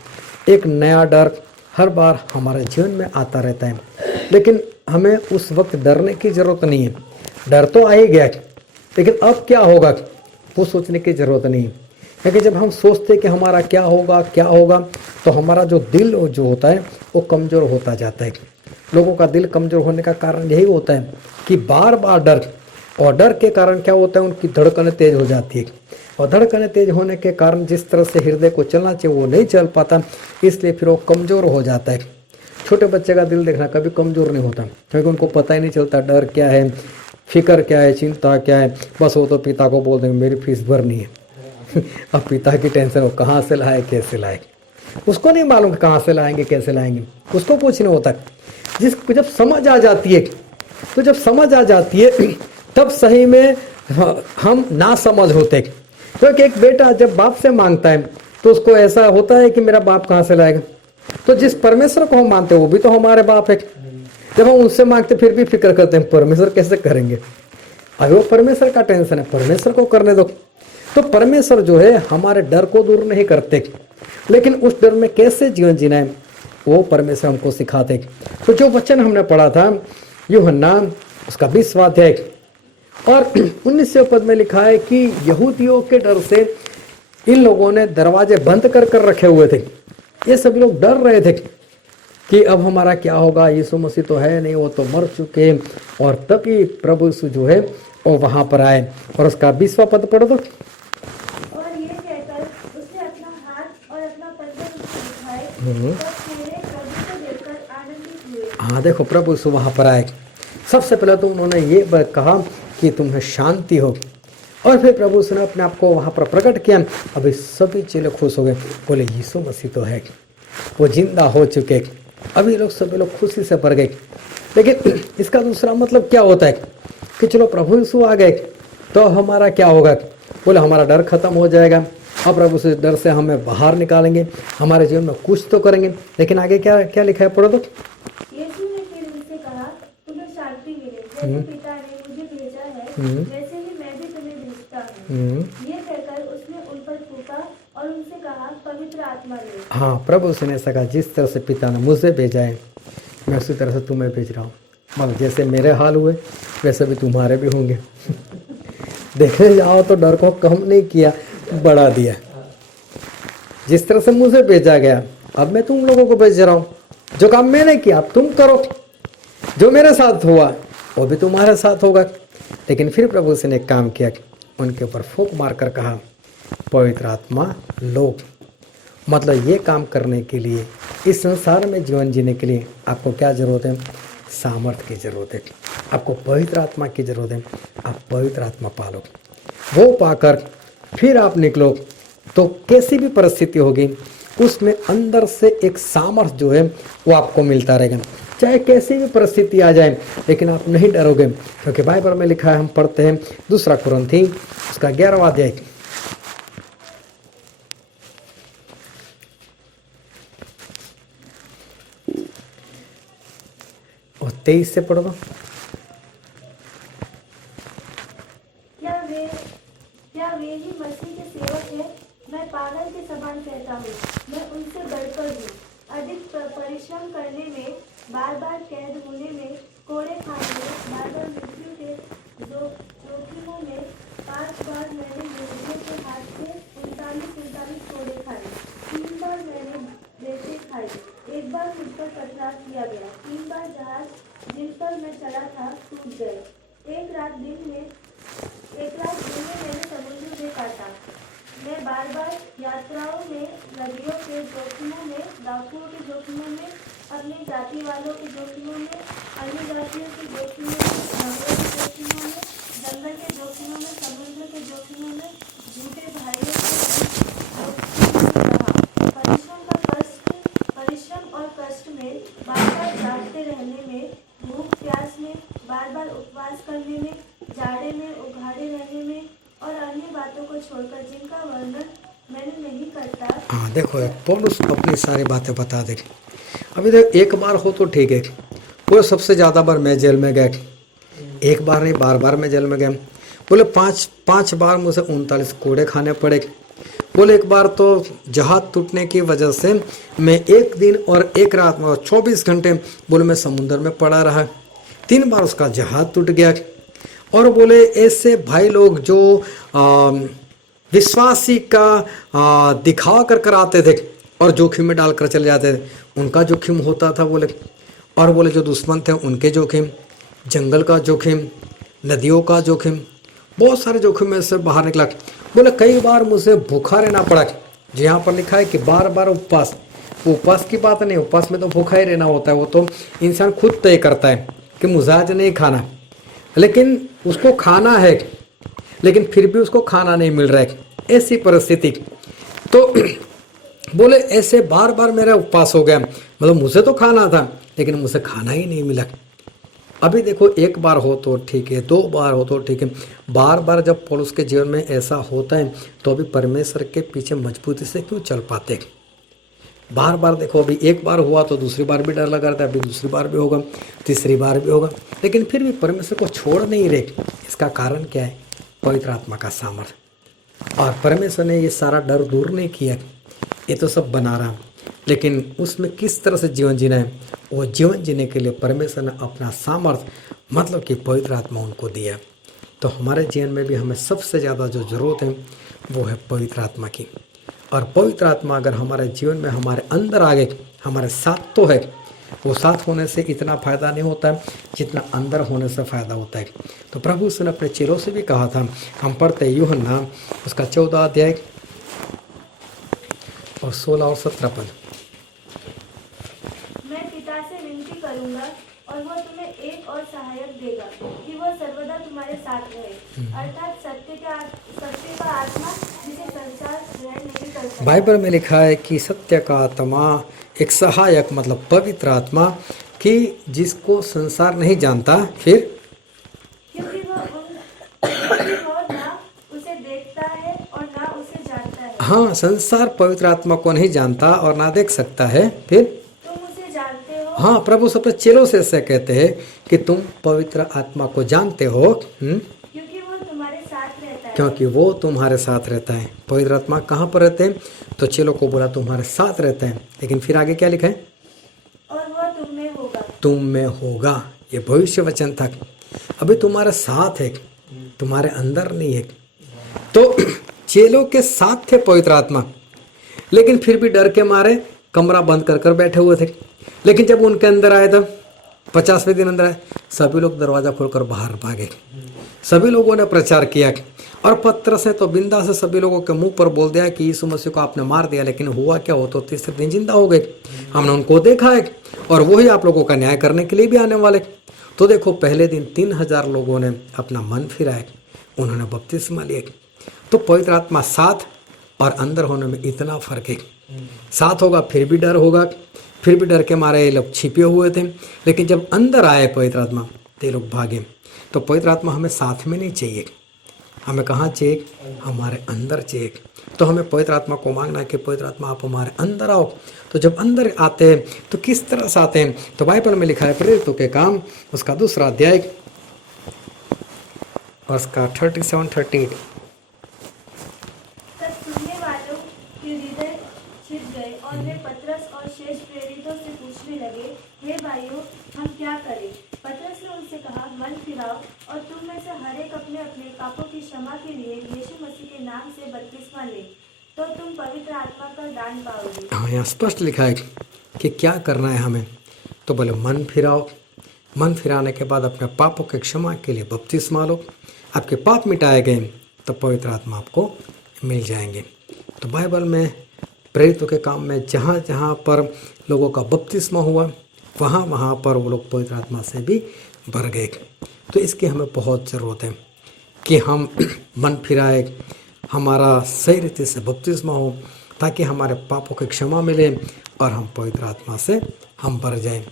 एक नया डर हर बार हमारे जीवन में आता रहता है। लेकिन हमें उस वक्त डरने की ज़रूरत नहीं है। डर तो आ ही गया, लेकिन अब क्या होगा वो सोचने की ज़रूरत नहीं है। क्योंकि जब हम सोचते कि हमारा क्या होगा, तो हमारा जो दिल जो होता है वो कमज़ोर होता जाता है। लोगों का दिल कमज़ोर होने का कारण यही होता है कि बार बार डर, और डर के कारण क्या होता है, उनकी धड़कनें तेज़ हो जाती है, और धड़कनें तेज होने के कारण जिस तरह से हृदय को चलना चाहिए वो नहीं चल पाता, इसलिए फिर वो कमज़ोर हो जाता है। छोटे बच्चे का दिल देखना कभी कमज़ोर नहीं होता, क्योंकि उनको पता ही नहीं चलता डर क्या है, फिक्र क्या है, चिंता क्या है। बस वो तो पिता को बोल देंगे मेरी फीस भरनी है। अब पिता की टेंशन, वो कहाँ से लाए, कैसे लाए, उसको नहीं मालूम कहाँ से लाएंगे, कैसे लाएंगे, उसको कुछ नहीं होता। जिसको जब समझ आ जाती है, तो जब समझ आ जाती है तब सही में हम ना समझ होते। क्योंकि एक बेटा जब बाप से मांगता है तो उसको ऐसा होता है कि मेरा बाप कहाँ से लाएगा। तो जिस परमेश्वर को हम मानते हैं वो भी तो हमारे बाप है। जब हम उनसे मांगते फिर भी फिक्र करते हैं परमेश्वर कैसे करेंगे, अभी वो परमेश्वर का टेंशन है, परमेश्वर को करने दो। तो परमेश्वर जो है हमारे डर को दूर नहीं करते, लेकिन उस डर में कैसे जीवन जीना है वो परमेश्वर हमको सिखाते। तो जो वचन हमने पढ़ा था यूहन्ना उसका 20वां अध्याय और 19वें पद में लिखा है कि यहूदियों के डर से इन लोगों ने दरवाजे बंद कर रखे हुए थे। ये सभी लोग डर रहे थे कि अब हमारा क्या होगा, यीशु मसीह तो है नहीं, वो तो मर चुके। और तभी प्रभु यीशु जो है वो वहां पर आए। और उसका 20वां पद पढ़ दो। और ये कहकर उसने अपना हाथ और अपना पंजा दिखाए, तब चेहरे प्रभु को देखकर आनंदित हुए। हाँ देखो प्रभु यीशु वहाँ पर आए। सबसे पहले तो उन्होंने ये कहा कि तुम्हें शांति हो, और फिर प्रभु यीशु ने अपने आप को वहाँ पर प्रकट किया। अभी सभी चेले खुश हो गए, बोले यीशु मसीह तो है, वो जिंदा हो चुके। अभी लोग सभी लोग खुशी से भर गए। लेकिन इसका दूसरा मतलब क्या होता है कि चलो प्रभु यीशु आ गए तो हमारा क्या होगा? बोले हमारा डर खत्म हो जाएगा, अब प्रभु से डर से हमें बाहर निकालेंगे, हमारे जीवन में कुछ तो करेंगे। लेकिन आगे क्या क्या लिखा है, पढ़ो तो। यीशु ने फिर उनसे कहा, तुम्हें शांति मिले, जैसे पिता ने मुझे भेजा है वैसे ही मैं भी तुम्हें भेजता हूँ। ये कहकर उसने उन पर फूंका और उनसे कहा, पवित्र आत्मा लो। हाँ, प्रभु ने ऐसा कहा, जिस तरह से पिता ने मुझे भेजा है मैं उसी तरह से तुम्हें भेज रहा हूँ। मतलब जैसे मेरे हाल हुए वैसे भी तुम्हारे भी होंगे। देखने जाओ तो डर को कम नहीं किया, बढ़ा दिया। जिस तरह से मुझे भेजा गया अब मैं तुम लोगों को भेज रहा हूँ। जो काम मैंने किया अब तुम करो, जो मेरे साथ हुआ वो भी तुम्हारे साथ होगा। लेकिन फिर प्रभु ने एक काम किया, उनके ऊपर फूंक मारकर कहा, पवित्र आत्मा लो। मतलब ये काम करने के लिए, इस संसार में जीवन जीने के लिए आपको क्या जरूरत है? सामर्थ्य की जरूरत है, आपको पवित्र आत्मा की जरूरत है। आप पवित्र आत्मा पालो, वो पाकर फिर आप निकलो तो कैसी भी परिस्थिति होगी उसमें अंदर से एक सामर्थ्य जो है वो आपको मिलता रहेगा। चाहे कैसी भी परिस्थिति आ जाए लेकिन आप नहीं डरोगे, क्योंकि बाइबल में लिखा है, हम पढ़ते हैं 2 कुरिन्थी उसका 11वां अध्याय और 23 से पढ़ो। क्या वे ही मसीह के सेवक हैं? मैं पागल के समान कहता हूँ, मैं उनसे बढ़कर हूँ। अधिक परिश्रम करने में, बार बार कैद होने में, कोड़े खाने में, बार बार मृत्यु के जोखिमों में 5 बार मैंने यहूदियों के हाथ से 39 कोड़े खाए। 3 बार मैंने रेतें खाई, 1 बार मुझ पर पथराव किया गया, 3 बार जहाज जिन पर मैं चला था टूट गए। एक रात दिन में मैंने समुद्र में काटा। मैं बार बार यात्राओं में, नदियों के जोखिमों में, डाकुओं के जोखिमों में, अपनी जाति वालों के जोखिमों में, अन्य जातियों के जोखिमों में, जंगलों के जोखिमों में, जंगल के जोखिमों में, समुद्र के जोखिमों में, झूठे भाइयों के जोखिमों में रहा। परिश्रम और कष्ट में, बार बार जागते रहने में, भूख प्यास में, बार बार उपवास करने में, जाड़े में उघाड़े रहने में और अन्य बातों को छोड़कर जिनका वर्णन मैंने नहीं करता। हाँ देखो, पौलुस अपनी सारी बातें बता दे। अभी देखो, एक बार हो तो ठीक है, वो सबसे ज़्यादा बार मैं जेल में गए, एक बार नहीं बार बार मैं जेल में गए। बोले 5 बार मुझे 39 कोड़े खाने पड़े। बोले एक बार तो जहाज टूटने की वजह से मैं 1 दिन और 1 रात में 24 घंटे बोले मैं समुद्र में पड़ा रहा। 3 बार उसका जहाज टूट गया। और बोले ऐसे भाई लोग जो विश्वासी का दिखावा कर आते थे और जोखिम में डालकर चले जाते थे, उनका जोखिम होता था बोले। और बोले जो दुश्मन थे उनके जोखिम, जंगल का जोखिम, नदियों का जोखिम, बहुत सारे जोखिम में से बाहर निकला। बोले कई बार मुझे भूखा रहना पड़ा। जो यहाँ पर लिखा है कि बार बार उपवास, उपवास की बात नहीं, उपवास में तो भूखा ही रहना होता है, वो तो इंसान खुद तय करता है कि मुझे आज नहीं खाना, लेकिन उसको खाना है, लेकिन फिर भी उसको खाना नहीं मिल रहा है, ऐसी परिस्थिति। तो बोले ऐसे बार बार मेरा उपवास हो गया, मतलब मुझे तो खाना था लेकिन मुझे खाना ही नहीं मिला। अभी देखो, 1 बार हो तो ठीक है, 2 बार हो तो ठीक है, बार बार जब पौलुस के जीवन में ऐसा होता है तो अभी परमेश्वर के पीछे मजबूती से क्यों चल पाते? बार बार देखो, अभी 1 बार हुआ तो दूसरी बार भी डर लगा रहता है, अभी दूसरी बार भी होगा, तीसरी बार भी होगा, लेकिन फिर भी परमेश्वर को छोड़ नहीं रहे। इसका कारण क्या है? पवित्र आत्मा का सामर्थ्य। और परमेश्वर ने ये सारा डर दूर नहीं किया, ये तो सब बना रहा, लेकिन उसमें किस तरह से जीवन जीना है, वो जीवन जीने के लिए परमेश्वर ने अपना सामर्थ्य मतलब कि पवित्र आत्मा उनको दिया। तो हमारे जीवन में भी हमें सबसे ज़्यादा जो ज़रूरत है वो है पवित्र आत्मा की। और पवित्र आत्मा अगर हमारे जीवन में हमारे अंदर आ गए, हमारे साथ तो है, वो साथ होने से इतना फ़ायदा नहीं होता है जितना अंदर होने से फ़ायदा होता है। तो प्रभु उसने अपने चेलों से भी कहा था, हम पढ़ते यूहन्ना उसका 14 अध्याय और 16 और 17 पद। मैं पिता से विनती करूंगा और वह तुम्हें एक और सहायक देगा कि वह सर्वदा तुम्हारे साथ रहे, अर्थात सत्य का आत्मा जिसे संसार ग्रहण नहीं कर सकता। बाइबल में लिखा है कि सत्य का आत्मा, एक सहायक मतलब पवित्र आत्मा, कि जिसको संसार नहीं जानता, फिर क्योंकि वह ना उसे देखता है और ना उसे जानता है। हाँ, संसार पवित्र आत्मा को नहीं जानता और ना देख सकता है, फिर तुम उसे जानते हो। हाँ, प्रभु अपने चेलों से ऐसे कहते हैं कि तुम पवित्र आत्मा को जानते हो, क्योंकि वो तुम्हारे साथ रहता है। क्योंकि वो तुम्हारे साथ रहता है। पवित्र आत्मा कहाँ पर रहते हैं? तो चेलों को बोला तुम्हारे साथ रहते हैं, लेकिन फिर आगे क्या लिखा है? और वह तुम में होगा। तुम में होगा, ये भविष्य वचन था। अभी तुम्हारे साथ है, तुम्हारे अंदर नहीं है। तो चेलों के साथ थे पवित्र आत्मा, लेकिन फिर भी डर के मारे कमरा बंद कर कर बैठे हुए थे। लेकिन जब उनके अंदर आए तब 50वें दिन अंदर आए, सभी लोग दरवाजा खोलकर बाहर भागे। सभी लोगों ने प्रचार किया और पत्रस ने तो बिंदा से सभी लोगों के मुंह पर बोल दिया कि यीशु मसीह को आपने मार दिया, लेकिन हुआ क्या, हो तो तीसरे दिन जिंदा हो गए। हमने उनको देखा है और वही आप लोगों का न्याय करने के लिए भी आने वाले। तो देखो, पहले दिन 3000 लोगों ने अपना मन फिराया, उन्होंने बपतिस्मा लिया। तो पवित्र आत्मा साथ और अंदर होने में इतना फर्क है। साथ होगा फिर भी डर होगा, फिर भी डर के मारे ये लोग छिपे हुए थे, लेकिन जब अंदर आए पवित्र आत्मा तो ये लोग भागे। तो पवित्र आत्मा हमें साथ में नहीं चाहिए, हमें कहाँ चाहिए? हमारे अंदर चाहिए। तो हमें पवित्र आत्मा को मांगना है कि पवित्र आत्मा आप हमारे अंदर आओ। तो जब अंदर आते हैं तो किस तरह से आते हैं? तो बाइबल में लिखा है प्रेरितों के काम उसका 2 अध्याय वर्ष का 37-38। तब सुनने वालों के हृदय छिद गए और वे पतरस और शेष प्रेरितों से पूछने लगे, हे भाइयों, हम क्या करें? पतरस ने उनसे कहा, मन फिराओ और तुम में से हर एक अपने अपने पापों की क्षमा के लिए यीशु मसीह के नाम से बपतिस्मा ले, तो तुम पवित्र आत्मा का दान पाओगे। हाँ, यहाँ स्पष्ट लिखा है कि क्या करना है हमें। तो बोले मन फिराओ, मन फिराने के बाद अपने पापों के क्षमा के लिए बपतिस्मा लो, आपके पाप मिटाए गए तो पवित्र आत्मा आपको मिल जाएंगे। तो बाइबल में प्रेरितों के काम में जहाँ जहाँ पर लोगों का बपतिस्मा हुआ, वहाँ वहाँ पर वो लोग पवित्र आत्मा से भी भर गए। तो इसकी हमें बहुत ज़रूरत है कि हम मन फिराए, हमारा सही रीति से बपतिस्मा हो, ताकि हमारे पापों की क्षमा मिले और हम पवित्र आत्मा से हम भर जाएं।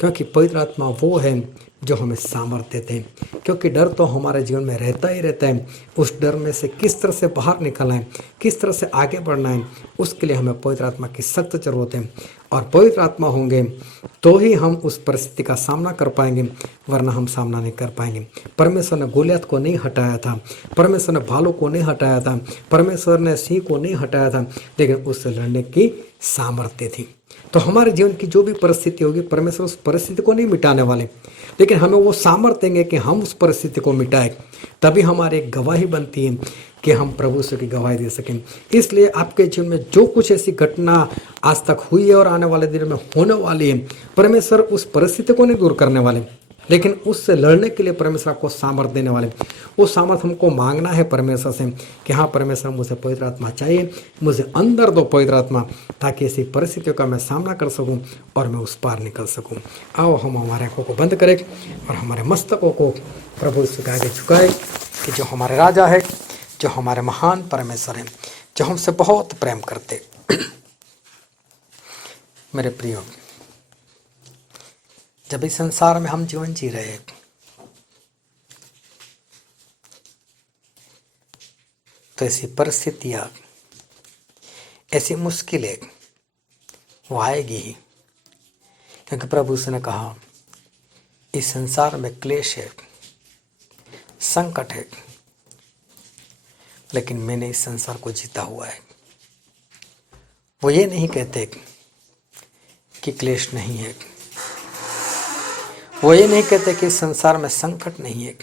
क्योंकि पवित्र आत्मा वो है जो हमें सामर्थ्य देते हैं। क्योंकि डर तो हमारे जीवन में रहता ही रहता है, उस डर में से किस तरह से बाहर निकलना है, किस तरह से आगे बढ़ना है, उसके लिए हमें पवित्र आत्मा की सख्त जरूरत है। और पवित्र आत्मा होंगे तो ही हम उस परिस्थिति का सामना कर पाएंगे, वरना हम सामना नहीं कर पाएंगे। परमेश्वर ने गोलियत को नहीं हटाया था, परमेश्वर ने भालू को नहीं हटाया था, परमेश्वर ने सिंह को नहीं हटाया था, लेकिन उससे लड़ने की सामर्थ्य थी। तो हमारे जीवन की जो भी परिस्थिति होगी, परमेश्वर उस परिस्थिति को नहीं मिटाने वाले, लेकिन हमें वो सामर्थ्य देंगे कि हम उस परिस्थिति को मिटाएं। तभी हमारी एक गवाही बनती है कि हम प्रभु से की गवाही दे सकें। इसलिए आपके जीवन में जो कुछ ऐसी घटना आज तक हुई है और आने वाले दिन में होने वाली है, परमेश्वर उस परिस्थिति को नहीं दूर करने वाले, लेकिन उससे लड़ने के लिए परमेश्वर आपको सामर्थ्य देने वाले। वो सामर्थ्य हमको मांगना है परमेश्वर से कि हाँ परमेश्वर, मुझे पवित्र आत्मा चाहिए, मुझे अंदर दो पवित्र आत्मा, ताकि ऐसी परिस्थितियों का मैं सामना कर सकूं और मैं उस पार निकल सकूं। आओ हम हमारे आंखों को बंद करें और हमारे मस्तकों को प्रभु यीशु के आगे झुकाए कि जो हमारे राजा है, जो हमारे महान परमेश्वर हैं, जो हमसे बहुत प्रेम करते। मेरे प्रियो, जब इस संसार में हम जीवन जी रहे हैं, तो ऐसी परिस्थितियां, ऐसी मुश्किलें वो आएगी ही, क्योंकि प्रभु ने कहा इस संसार में क्लेश है, संकट है, लेकिन मैंने इस संसार को जीता हुआ है। वो ये नहीं कहते कि क्लेश नहीं है, वो ये नहीं कहते कि इस संसार में संकट नहीं है।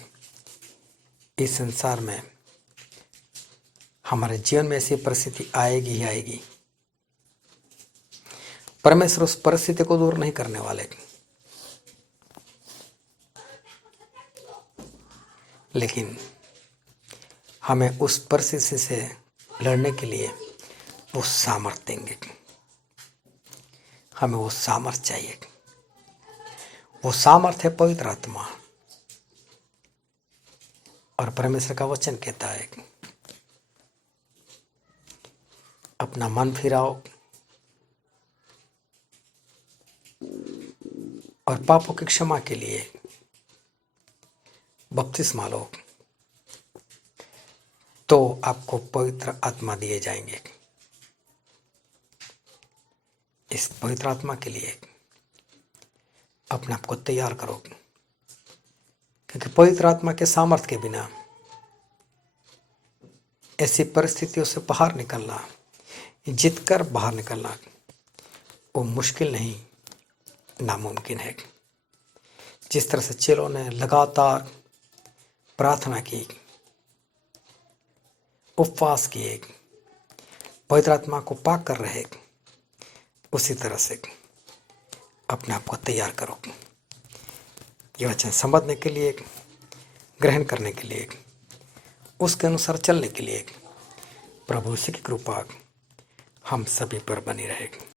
इस संसार में हमारे जीवन में ऐसी परिस्थिति आएगी ही आएगी। परमेश्वर उस परिस्थिति को दूर नहीं करने वाले, लेकिन हमें उस परिस्थिति से लड़ने के लिए वो सामर्थ्य देंगे। हमें वो सामर्थ्य चाहिए, वो सामर्थ्य है पवित्र आत्मा। और परमेश्वर का वचन कहता है अपना मन फिराओ और पापों की क्षमा के लिए बपतिस्मा लो, तो आपको पवित्र आत्मा दिए जाएंगे। इस पवित्र आत्मा के लिए अपने आप को तैयार करो, क्योंकि पवित्र आत्मा के सामर्थ्य के बिना ऐसी परिस्थितियों से बाहर निकलना, जीतकर बाहर निकलना, वो मुश्किल नहीं, नामुमकिन है। जिस तरह से चेलों ने लगातार प्रार्थना की, उपवास किए, पवित्र आत्मा को पाक कर रहे, उसी तरह से अपने आप को तैयार करो। ये वचन समझने के लिए, ग्रहण करने के लिए, उसके अनुसार चलने के लिए प्रभु की कृपा हम सभी पर बनी रहे।